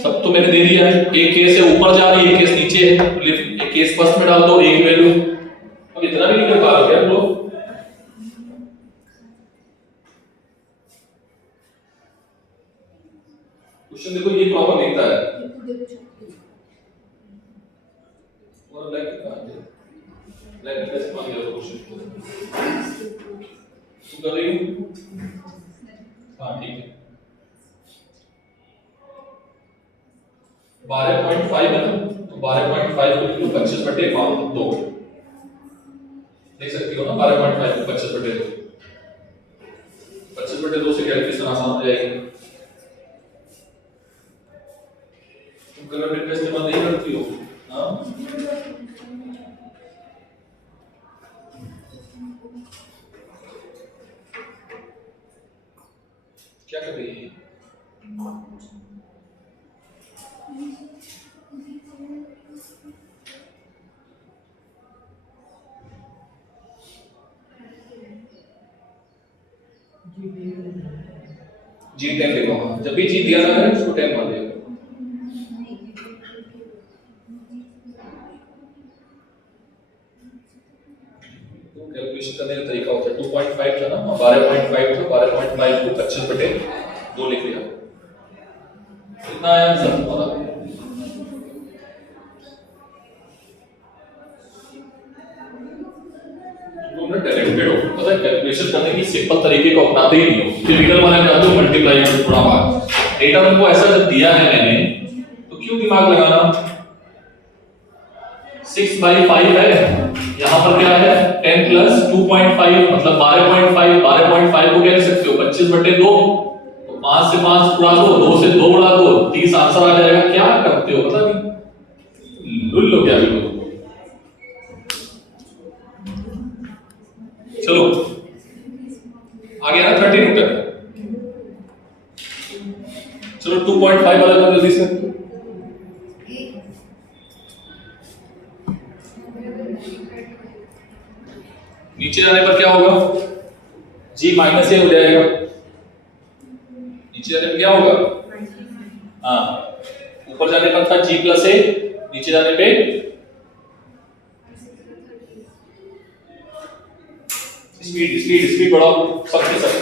सब तो मैंने दे दिया है। एक केस है ऊपर जा रही है, एक केस नीचे है, एक केस फर्स्ट में डाल दो, एक वैल्यू। अब इतना भी नहीं कर पा रहे क्या लोग? क्वेश्चन देखो ये प्रॉब्लम लिखता है, और लाइक कैसे मान लिया क्वेश्चन तू कर रही हो? हाँ ठीक है 12.5 है ना, तो 12.5 को लिखो 25/2 देख सकती हो ना, 12.5 को 25/2, 25/2 से कैलकुलेशन आसान हो जाएगी। तुम कलर पेन का इस्तेमाल नहीं करती हो? हाँ क्या कर रही है? G10 देखो, जब भी G दिया ना उसको 10 मान लिया। तो कैलकुलेशन करने का तरीका होता है 2.5 था ना, 12.5 था, 12.5 को 25/2 लिख लिया। कितना आया आंसर वाला? तुमने टैलेंटेड हो, पता है कैलकुलेशन करने की सिंपल तरीके को अपनाते ही नहीं हो, फिर रियल वाला जाते हो मल्टीप्लाई और थोड़ा भाग। डेटा तुमको ऐसा जब दिया है मैंने, तो क्यों दिमाग लगाना? 6/5 है, यहाँ पर क्या है 10 + 2.5 मतलब 12.5, 12.5 को क्या लिख सकते हो 25/2, तो 5 से 5 उड़ा दो, 2 से 2 उड़ा दो, 30 आंसर आ जाएगा। क्या करते हो पता नहीं, लुल्लो क्या लुल्लो। चलो आ गया ना 30 न्यूटन। चलो 2.5 वाला कर जल्दी से। नीचे जाने पर क्या होगा? G - A हो जाएगा। नीचे जाने पर क्या होगा? हाँ ऊपर जाने पर था G + A, नीचे जाने पे स्पीड बढ़ाओ सबके सब।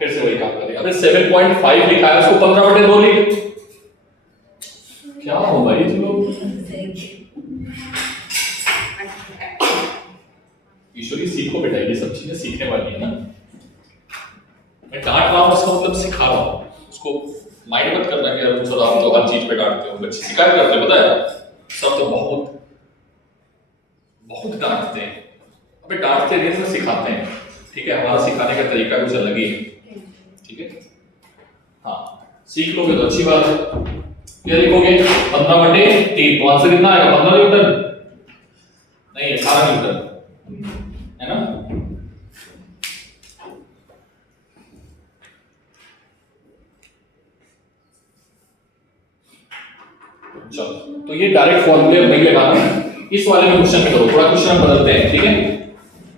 फिर से वही काम करें। अबे 7.5 लिखा है, उसको 15/2 लिख। क्या हो भाई तुम लोग? मैं डांट रहा हूँ इसका मतलब सिखा रहा हूँ उसको। माइंड मत करना कि यार सर आप तो हर चीज पे डांटते हो, बच्चे शिकायत करते हैं, पता है सब तो बहुत बहुत डांटते हैं। अबे डांटते नहीं तो सिखाते हैं, ठीक है, हमारा सिखाने का तरीका कुछ अलग ही है, ठीक है। हाँ सीख लोगे तो अच्छी बात है। क्या लिखोगे 15/3, तो आंसर कितना आएगा 15 न्यूटन नहीं 18 न्यूटन है ना। चलो तो ये डायरेक्ट फॉर्मूले नहीं लगाना, इस वाले में क्वेश्चन करो, थोड़ा क्वेश्चन बदलते हैं, ठीक है।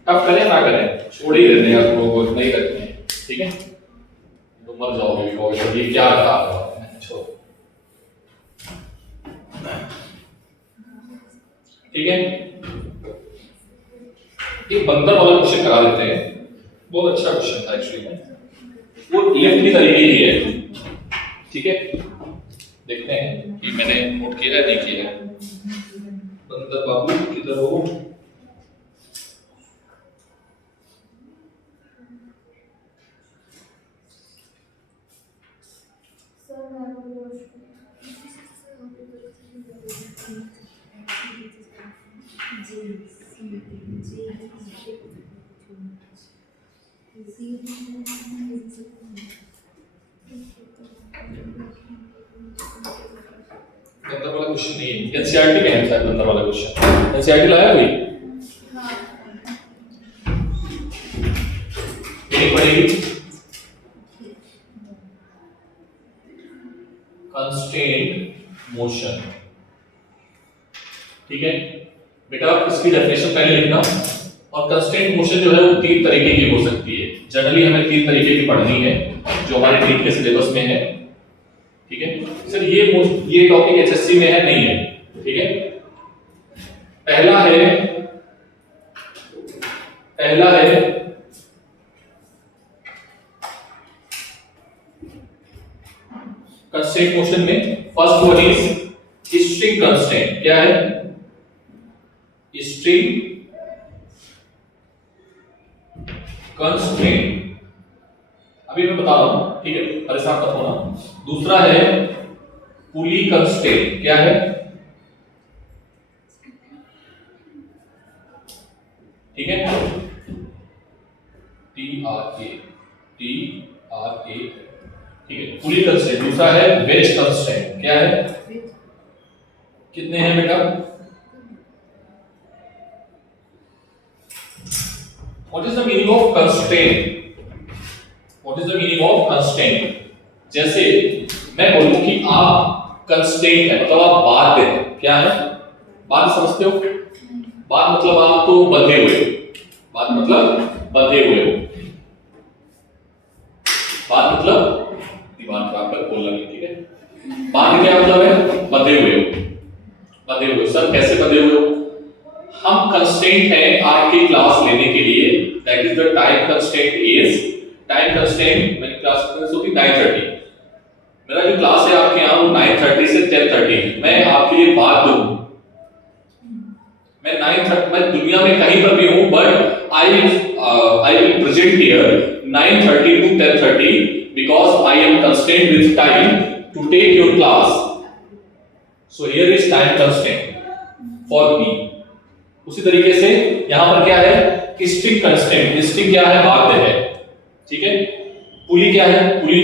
अब करें ना करें छोड़ ही देते हैं यार, वो नहीं करते हैं, ठीक है। तो मर जाओगे, कहोगे ये क्या था, छोड़ो, ठीक है। एक बंदर वाला क्वेश्चन करा देते हैं, बहुत अच्छा क्वेश्चन था एक्चुअली में, वो लेफ्ट की तरीके ही है, ठीक है। देखते हैं कि मैंने नोट किया है नहीं किया है। बंदर बाबू किधर हो, बंदर वाला क्वेश्चन नहीं है, एनसीईआरटी में है शायद बंदर वाला क्वेश्चन। एनसीईआरटी लाया कोई? एक पढ़ेगी कंस्ट्रेंट मोशन, ठीक है बेटा। इसकी डेफिनेशन पहले लिखना। और कंस्ट्रेंट मोशन जो है वो 3 तरीके की हो सकती है, जनरली हमें 3 तरीके की पढ़नी है जो हमारे नीट के सिलेबस में है, ठीक है। सर ये टॉपिक एचएससी में है नहीं है, ठीक है। पहला है कंस्ट्रेंट मोशन में first one is string constraint. क्या है? स्ट्रिंग कंस्ट्रेंट, अभी मैं बता रहा हूं, ठीक है, परेशान मत होना। दूसरा है पुली कंस्ट्रेंट। क्या है? ठीक है, TRA, ठीक है, पुली कंस्ट्रेंट। दूसरा है वेज कंस्ट्रेंट। क्या है? कितने हैं बेटा? What is the meaning of constraint? What is the meaning of constraint? जैसे मैं बोलूं कि आप कंस्ट्रेंट है, मतलब आप बाध्य हैं। क्या है? बाध्य समझते हो? बाध्य मतलब आप तो बंधे हुए हो। बाध्य मतलब बंधे हुए हो। बाध्य मतलब दिमाग खराब कर बोलना नहीं, ठीक है। बाध्य क्या मतलब है? बंधे हुए हो। बंधे हुए। सर कैसे बंधे हुए हो? हम कंस्ट्रेंट है आपकी क्लास लेने के लिए, that is the time constraint is, time constraint मेरी क्लास होती 9:30। मेरा जो क्लास है आपके यहाँ वो 9:30 से 10:30। मैं आपके लिए बात दूं, मैं 9:30, मैं दुनिया में कहीं पर भी हूं, but I will present here 9:30 to 10:30 because I am constrained with time to take your class. So here is time constraint for me. उसी तरीके से यहां पर क्या है? String constraint. स्ट्रिंग क्या है? बाध्य है, ठीक है। पुली क्या है? पुली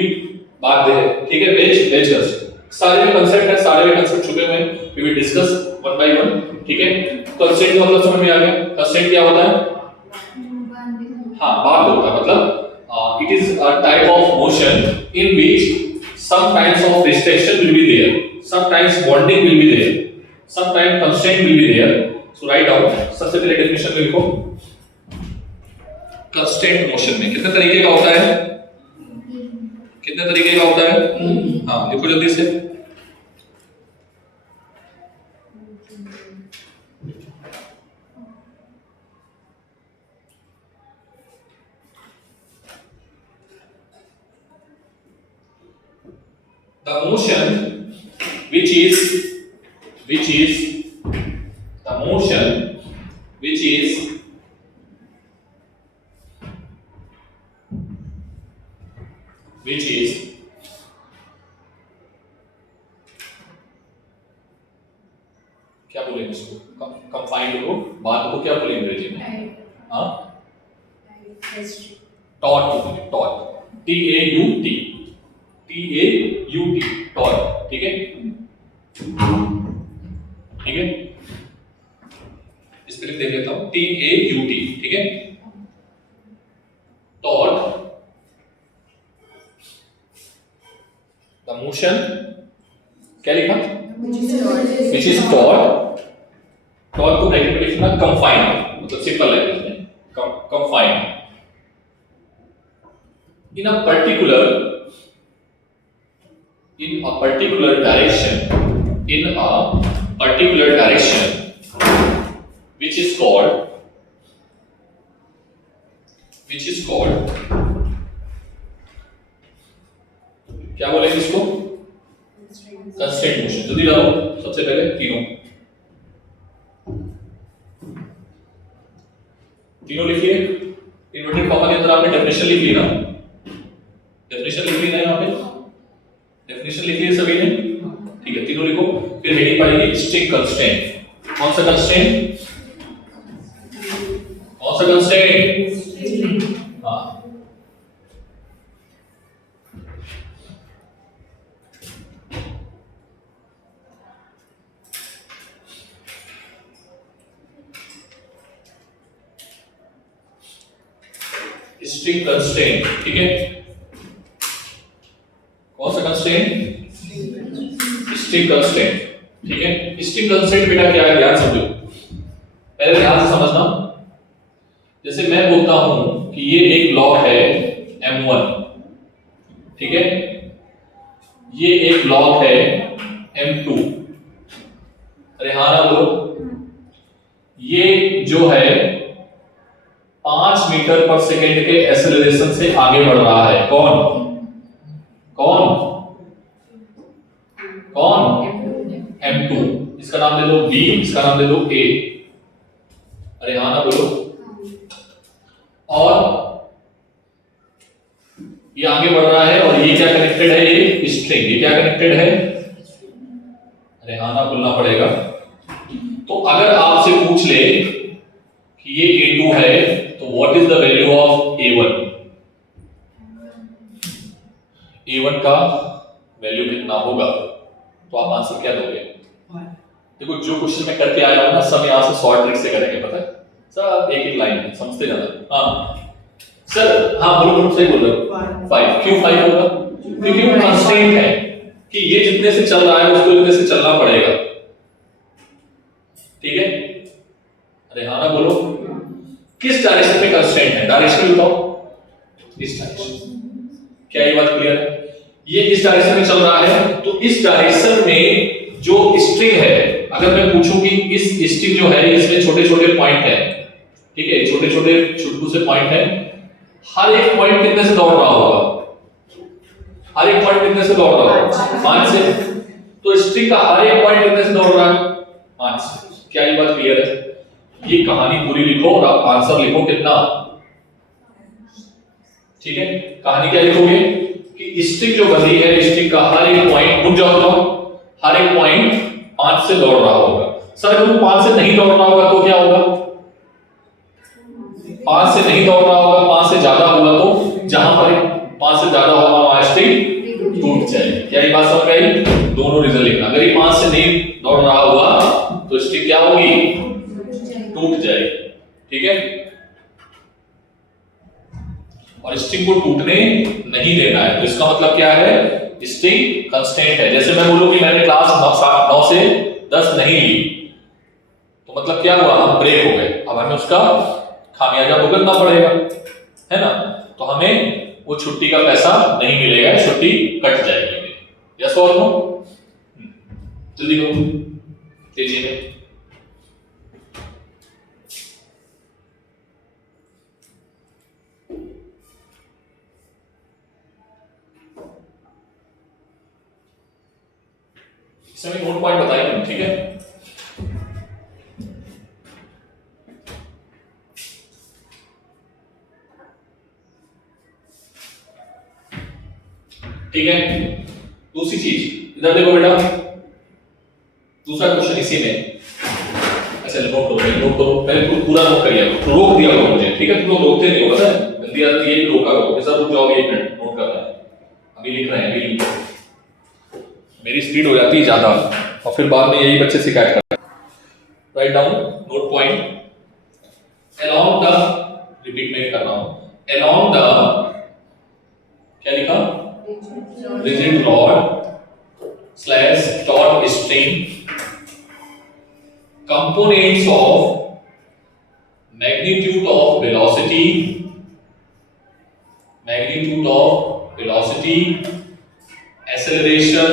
बाध्य है, ठीक है। Wedge constraint. सारे में कंसेप्ट है, सारे में कंसेप्ट छुपे हुए हैं, we will discuss one by one, ठीक है। कंस्ट्रेंट का मतलब समझ में आ गया। कंस्ट्रेंट क्या होता है? हाँ, बाध्य होता है, मतलब it is a type of motion in which some kinds of restriction will be there, sometimes bonding will be there, sometimes constraint will be there. So write down, सबसे पहले डेफिनेशन में लिखो। कंस्ट्रेंट मोशन में कितने तरीके का होता है? कितने तरीके का होता है? हाँ लिखो जल्दी से। The motion which is the motion which is which is क्या बोलेंगे इसको, कंफाइंड को, बात को क्या बोलेंगे अंग्रेजी में? हाँ, taught, taught, T-A-U-T, T-A-U-T, taught, ठीक है, ठीक है, स्पेलिंग देख लेता हूं, T-A-U-T, ठीक है, टॉट, द मोशन, क्या लिखा? which is taught, taught को ब्रैकेट में लिखना confined, मतलब सिंपल लैंग्वेज में confined in a particular direction which is called क्या बोलेंगे इसको? Constraint motion. जल्दी लाओ, सबसे पहले तीनों लिखिए। इन्वर्टेड कॉमा के अंदर आपने डेफिनेशन लिख ली ना, डेफिनेशन लिख ली ना, यहाँ पे डेफिनेशन लिख ली सभी ने, ठीक है, तीनों लिखो। फिर हेडिंग पढ़ेगी स्ट्रिंग कंस्ट्रेंट। कौन सा कंस्ट्रेंट? कौन सा कंस्ट्रेंट? हाँ, स्ट्रिंग कंस्ट्रेंट, ठीक है। कौन सा कंस्ट्रेंट? स्ट्रिंग कंस्ट्रेंट, ठीक है। स्ट्रिंग कंस्ट्रेंट बेटा क्या है, ध्यान समझो, पहले ध्यान से समझना। जैसे मैं बोलता हूं कि ये एक ब्लॉक है M1, ठीक है, ये एक ब्लॉक है M2। अरे हाँ ना बोलो। ये जो है 5 मीटर पर सेकेंड के एक्सेलरेशन से आगे बढ़ रहा है। कौन कौन कौन? M2। इसका नाम ले लो B, इसका नाम ले लो A। अरे हाँ ना बोलो। और ये आगे बढ़ रहा है और ये क्या कनेक्टेड है? ये स्ट्रिंग। ये क्या कनेक्टेड है? अरे हाँ ना बोलना पड़ेगा। तो अगर आपसे पूछ ले कि ये A2 है तो what is the value of A1? A1 का वैल्यू कितना होगा? तो आप आंसर क्या दोगे? देखो, जो क्वेश्चन मैं करके आया हूं ना, सब यहां से शॉर्ट ट्रिक से करेंगे, पता है सब एक एक लाइन में, समझते जाना। हाँ सर, हाँ बोलो बोलो, सही बोल रहे हो। 5 क्यों 5 होगा? क्योंकि वो कंस्ट्रेंट है कि ये जितने से चल रहा है उसको इतने से चलना पड़ेगा, ठीक है। अरे हाँ ना बोलो। किस डायरेक्शन में कंस्ट्रेंट है? डायरेक्शन बताओ। इस डायरेक्शन। क्या ये बात क्लियर है? ये इस डायरेक्शन में चल रहा है, तो इस डायरेक्शन में जो स्ट्रिंग है, अगर मैं पूछूं कि इस स्ट्रिंग जो है इसमें छोटे छोटे पॉइंट है, ठीक है, छोटे छोटे छुटकू से पॉइंट है, हर एक पॉइंट कितने से दौड़ रहा होगा? हर एक पॉइंट कितने से दौड़ रहा होगा? 5 से। तो स्ट्रिंग का हर एक पॉइंट कितने से दौड़ रहा है? 5 से। क्या ये बात क्लियर है? ये कहानी पूरी लिखो और आप आंसर लिखो कितना, ठीक है। कहानी क्या लिखोगे कि स्ट्रिंग जो बंधी है, स्ट्रिंग का हर एक पॉइंट, रुक जाओ, हर एक पॉइंट 5 से दौड़ रहा होगा। सर अगर वो 5 से नहीं दौड़ रहा होगा तो क्या होगा? 5 से नहीं दौड़ रहा होगा, 5 से ज्यादा होगा तो जहां पर 5 से ज्यादा होगा वहां स्ट्रिंग टूट जाएगी। क्या ये बात समझ में आई? दोनों रीजन लिखना। अगर ये 5 से नहीं दौड़ रहा होगा तो स्ट्रिंग क्या होगी? टूट जाएगी, ठीक है। और स्ट्रिंग को टूटने नहीं देना है, तो इसका मतलब क्या है? स्ट्रिंग कंस्टेंट है। जैसे मैं बोलूं कि मैंने क्लास 9 से 10 नहीं ली, तो मतलब क्या हुआ? हम ब्रेक हो गए। अब हमें उसका खामियाजा भुगतना पड़ेगा, है ना। तो हमें वो छुट्टी का पैसा नहीं मिलेगा, छुट्टी कट जाएगी। यस और नो? जल्दी करो, तेजी में। इसमें नोट पॉइंट बताइए, ठीक है। ठीक है। दूसरी चीज इधर देखो बेटा, दूसरा क्वेश्चन इसी में, अच्छा नोट करो पहले पूरा नोट करिए, रोक दिया करो मुझे, ठीक है। तुम लोग रोकते नहीं हो, पता है, जल्दी आती है रोका करो, ऐसा रुक जाओगे 1 मिनट, नोट करना है, अभी लिख रहे हैं, अभी लिख रहे हैं। मेरी स्पीड हो जाती है ज्यादा और फिर बाद में यही बच्चे शिकायत करते हैं। Write down, note point, along the, repeat में कर रहा हूं, along the, क्या लिखा, rigid rod slash taut string, components of magnitude of velocity, acceleration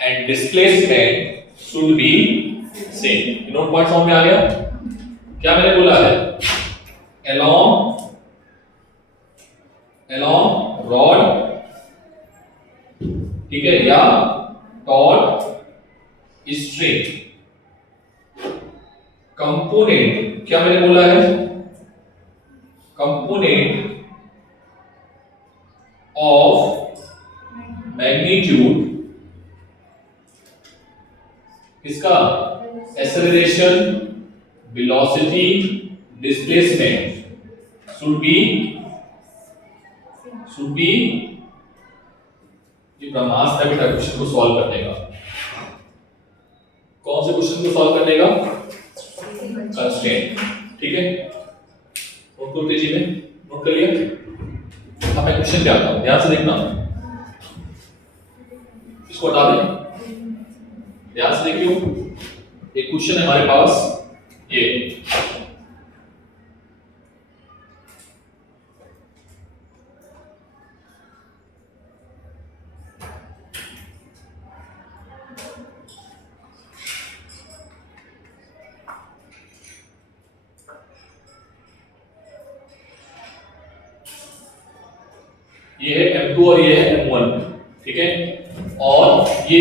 and displacement should be same। Note point समझ में आ गया? क्या मैंने बोला है? along rod, ठीक है, या taut string, कंपोनेंट, क्या मैंने बोला है? कंपोनेंट ऑफ मैग्नीट्यूड, किसका? Acceleration, velocity, displacement should be, ये ब्रह्मास्त्र बेटा क्वेश्चन को सॉल्व करने का। कौन से क्वेश्चन को सॉल्व करने का? कंस्ट्रेंट, ठीक है। नोट करो तेजी में, नोट कर लिया? अब मैं क्वेश्चन पे आता हूं, ध्यान से देखना, इसको हटा दें, ध्यान से देखियो। एक क्वेश्चन है हमारे पास, ये है M2 और ये है M1, ठीक है। और ये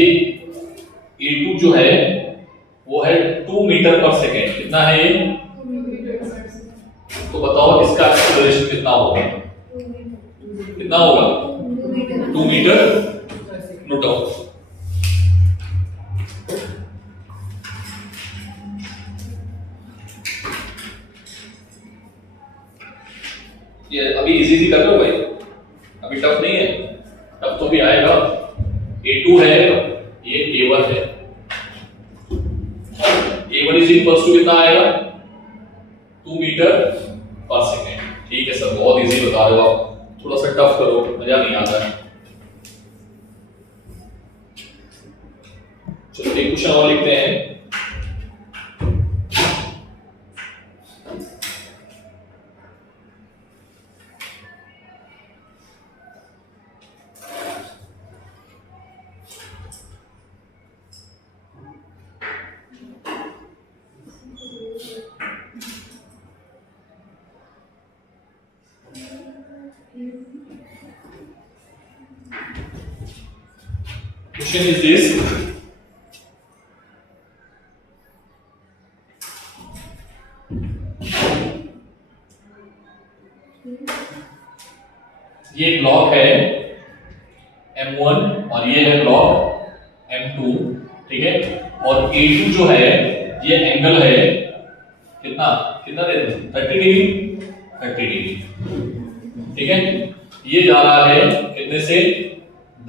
A2 जो है वो है 2 मीटर पर सेकेंड, कितना है ये? 2 मीटर। तो बताओ इसका एक्सेलरेशन कितना होगा? कितना होगा? 2 मीटर। नोट डाउन, ये अभी इजी कर लो भाई, अभी टफ नहीं है, टफ तो भी आएगा। A2 है, ये A1 है, A1 इज इक्वल्स टू कितना आएगा? 2 मीटर पर सेकेंड। ठीक है सर, बहुत इजी बता रहे हो आप, थोड़ा सा टफ करो, मजा नहीं आता है। चलो एक क्वेश्चन और लिखते हैं। Question is this: ये ब्लॉक है M1 और ये है ब्लॉक M2, ठीक है। और A2 जो है ये एंगल है कितना कितना दे दो 30 डिग्री, 30 डिग्री, ठीक है। ये जा रहा है कितने से?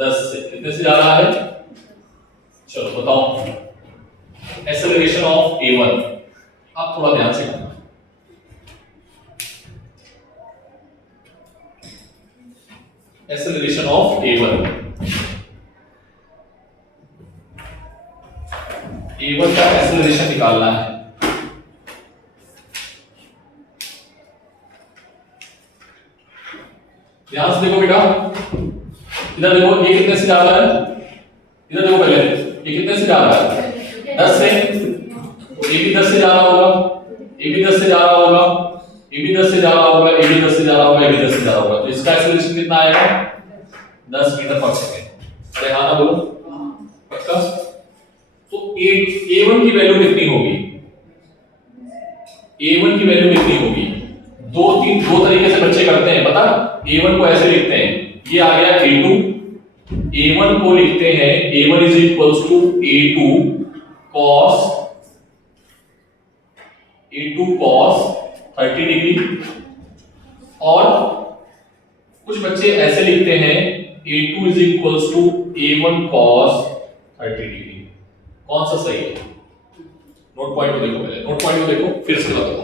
10 से। कितने से जा रहा है? चलो बताओ। एक्सेलरेशन ऑफ A1, आप थोड़ा ध्यान से करना। एक्सेलरेशन ऑफ A1, A1 का एक्सेलरेशन निकालना है। ध्यान से देखो बेटा, इधर देखो, ये कितने से जा रहा है? इधर देखो पहले, ये कितने से जा रहा है? 10 से। ये भी 10 से जा रहा होगा, ये भी 10 से जा रहा होगा, ये भी 10 से जा रहा होगा, ये भी 10 से जा रहा होगा, ये भी 10 से जा रहा होगा। तो इसका एक्सेलरेशन कितना आएगा? 10 मीटर पर सेकेंड। अरे हाँ ना बोलो पक्का? तो A1 की वैल्यू कितनी होगी? A1 की वैल्यू कितनी होगी? दो तरीके से बच्चे करते हैं, पता? A1 को ऐसे लिखते हैं, ये आ गया A2 A1 को लिखते हैं A1 is equals to A2 cos 30 degree, और कुछ बच्चे ऐसे लिखते हैं A2 is equals to A1 cos 30 degree. कौन सा सही है? नोट पॉइंट को देखो, पहले नोट पॉइंट को देखो, फिर से बताता हूं।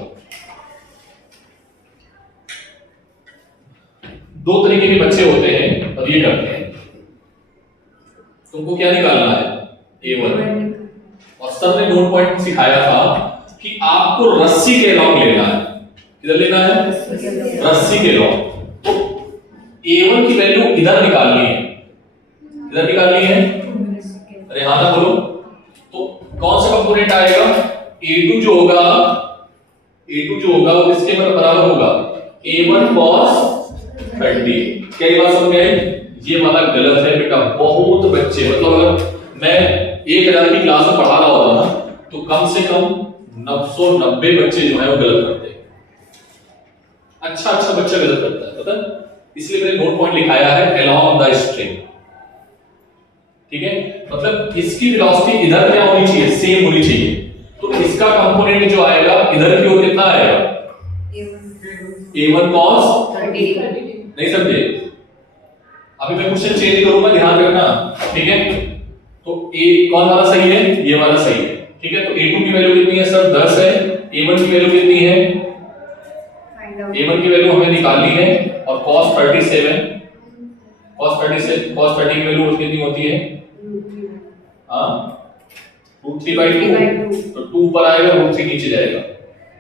दो तरीके के बच्चे होते हैं और ये करते हैं। तुमको क्या निकालना है? A1। और सर ने नोट पॉइंट सिखाया था कि आपको रस्सी के लॉग लेना है। किधर लेना है? रस्सी के लॉग। तो A1 की वैल्यू इधर निकालनी है, इधर निकालनी है। अरे हाँ ना बोलो। तो कौन सा कंपोनेंट आएगा? A2 जो होगा वो किसके बराबर होगा? A1 cos 30। क्या ये बात समझ में आई? ये वाला गलत है बेटा। बहुत बच्चे, मतलब अगर मैं 1000 की क्लास में पढ़ा रहा होता ना, तो कम से कम 990 बच्चे जो है वो गलत करते हैं। अच्छा बच्चा गलत करता है, पता है? इसलिए मैंने नोट पॉइंट लिखाया है along द स्ट्रिंग। ठीक है, मतलब इसकी वेलोसिटी इधर क्या होनी चाहिए? सेम होनी चाहिए। तो इसका कंपोनेंट जो आएगा इधर की ओर कितना आएगा? A1 cos 30। नहीं समझे? अभी मैं क्वेश्चन चेंज करूंगा, ध्यान रखना। ठीक है, तो A कौन वाला सही है? ये वाला सही है। ठीक है, तो A2 की वैल्यू कितनी है सर? 10 है। A1 की वैल्यू कितनी है? A1 की वैल्यू हमें निकालनी है। और cos 30 की वैल्यू कितनी होती है? हाँ, √3/2। तो 2 ऊपर आएगा, √3 नीचे जाएगा।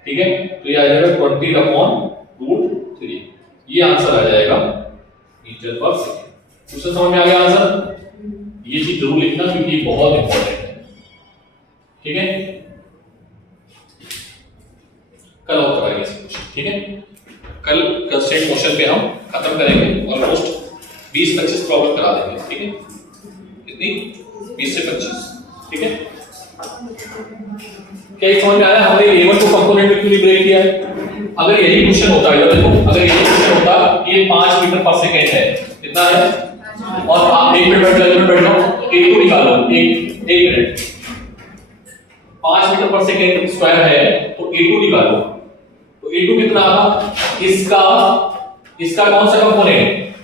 ठीक है, तो ये आ जाएगा 20/√3। ये आंसर आ जाएगा मीटर पर सेकंड। क्वेश्चन समझ में आ गया आंसर? ये चीज जरूर लिखना क्योंकि बहुत इंपॉर्टेंट है। ठीक है, कल और कराएंगे इस क्वेश्चन। ठीक है, कल कंस्ट्रेंट क्वेश्चन पे हम खत्म करेंगे। ऑलमोस्ट 20-25 प्रॉब्लम करा देंगे। ठीक है, कितनी? 20 से 25। ठीक है, क्या ये समझ में आया? हमने A1 को कंपोनेंट में क्यों नहीं ब्रेक किया है? अगर यही क्वेश्चन होता है, देखो, अगर यही क्वेश्चन होता कि ये 5 मीटर पर सेकंड है, कितना है? और आप 1 मिनट बैठ जाओ, A2 निकालो। 1 मिनट 5 मीटर पर सेकंड स्क्वायर है, तो A2 निकालो। तो A2 कितना आया? इसका कौन सा कंपोनेंट?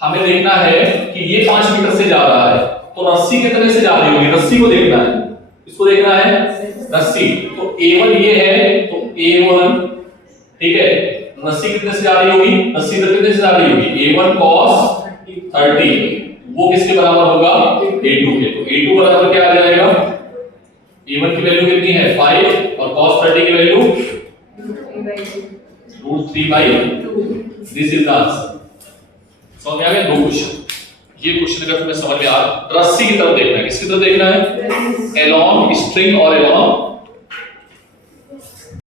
हमें देखना है कि ये 5 मीटर से जा रहा है, तो रस्सी कितने से जा रही होगी? रस्सी को देखना है, इसको देखना है रस्सी। तो A1 ये है, तो A1, ठीक है, रस्सी कितने से जा रही होगी? रस्सी कितने से जा रही होगी? A1 cos 30, वो किसके बराबर होगा? A2 के। तो A2 बराबर क्या आ जाएगा? A1 की वैल्यू कितनी है? 5, और cos 30 की value √3/2। This is the answer. समझ में आ गया? 2 क्वेश्चन। ये क्वेश्चन अगर तुम्हें समझ में आ, रस्सी की तरफ देखना है। किसकी तरफ देखना है? along स्ट्रिंग और along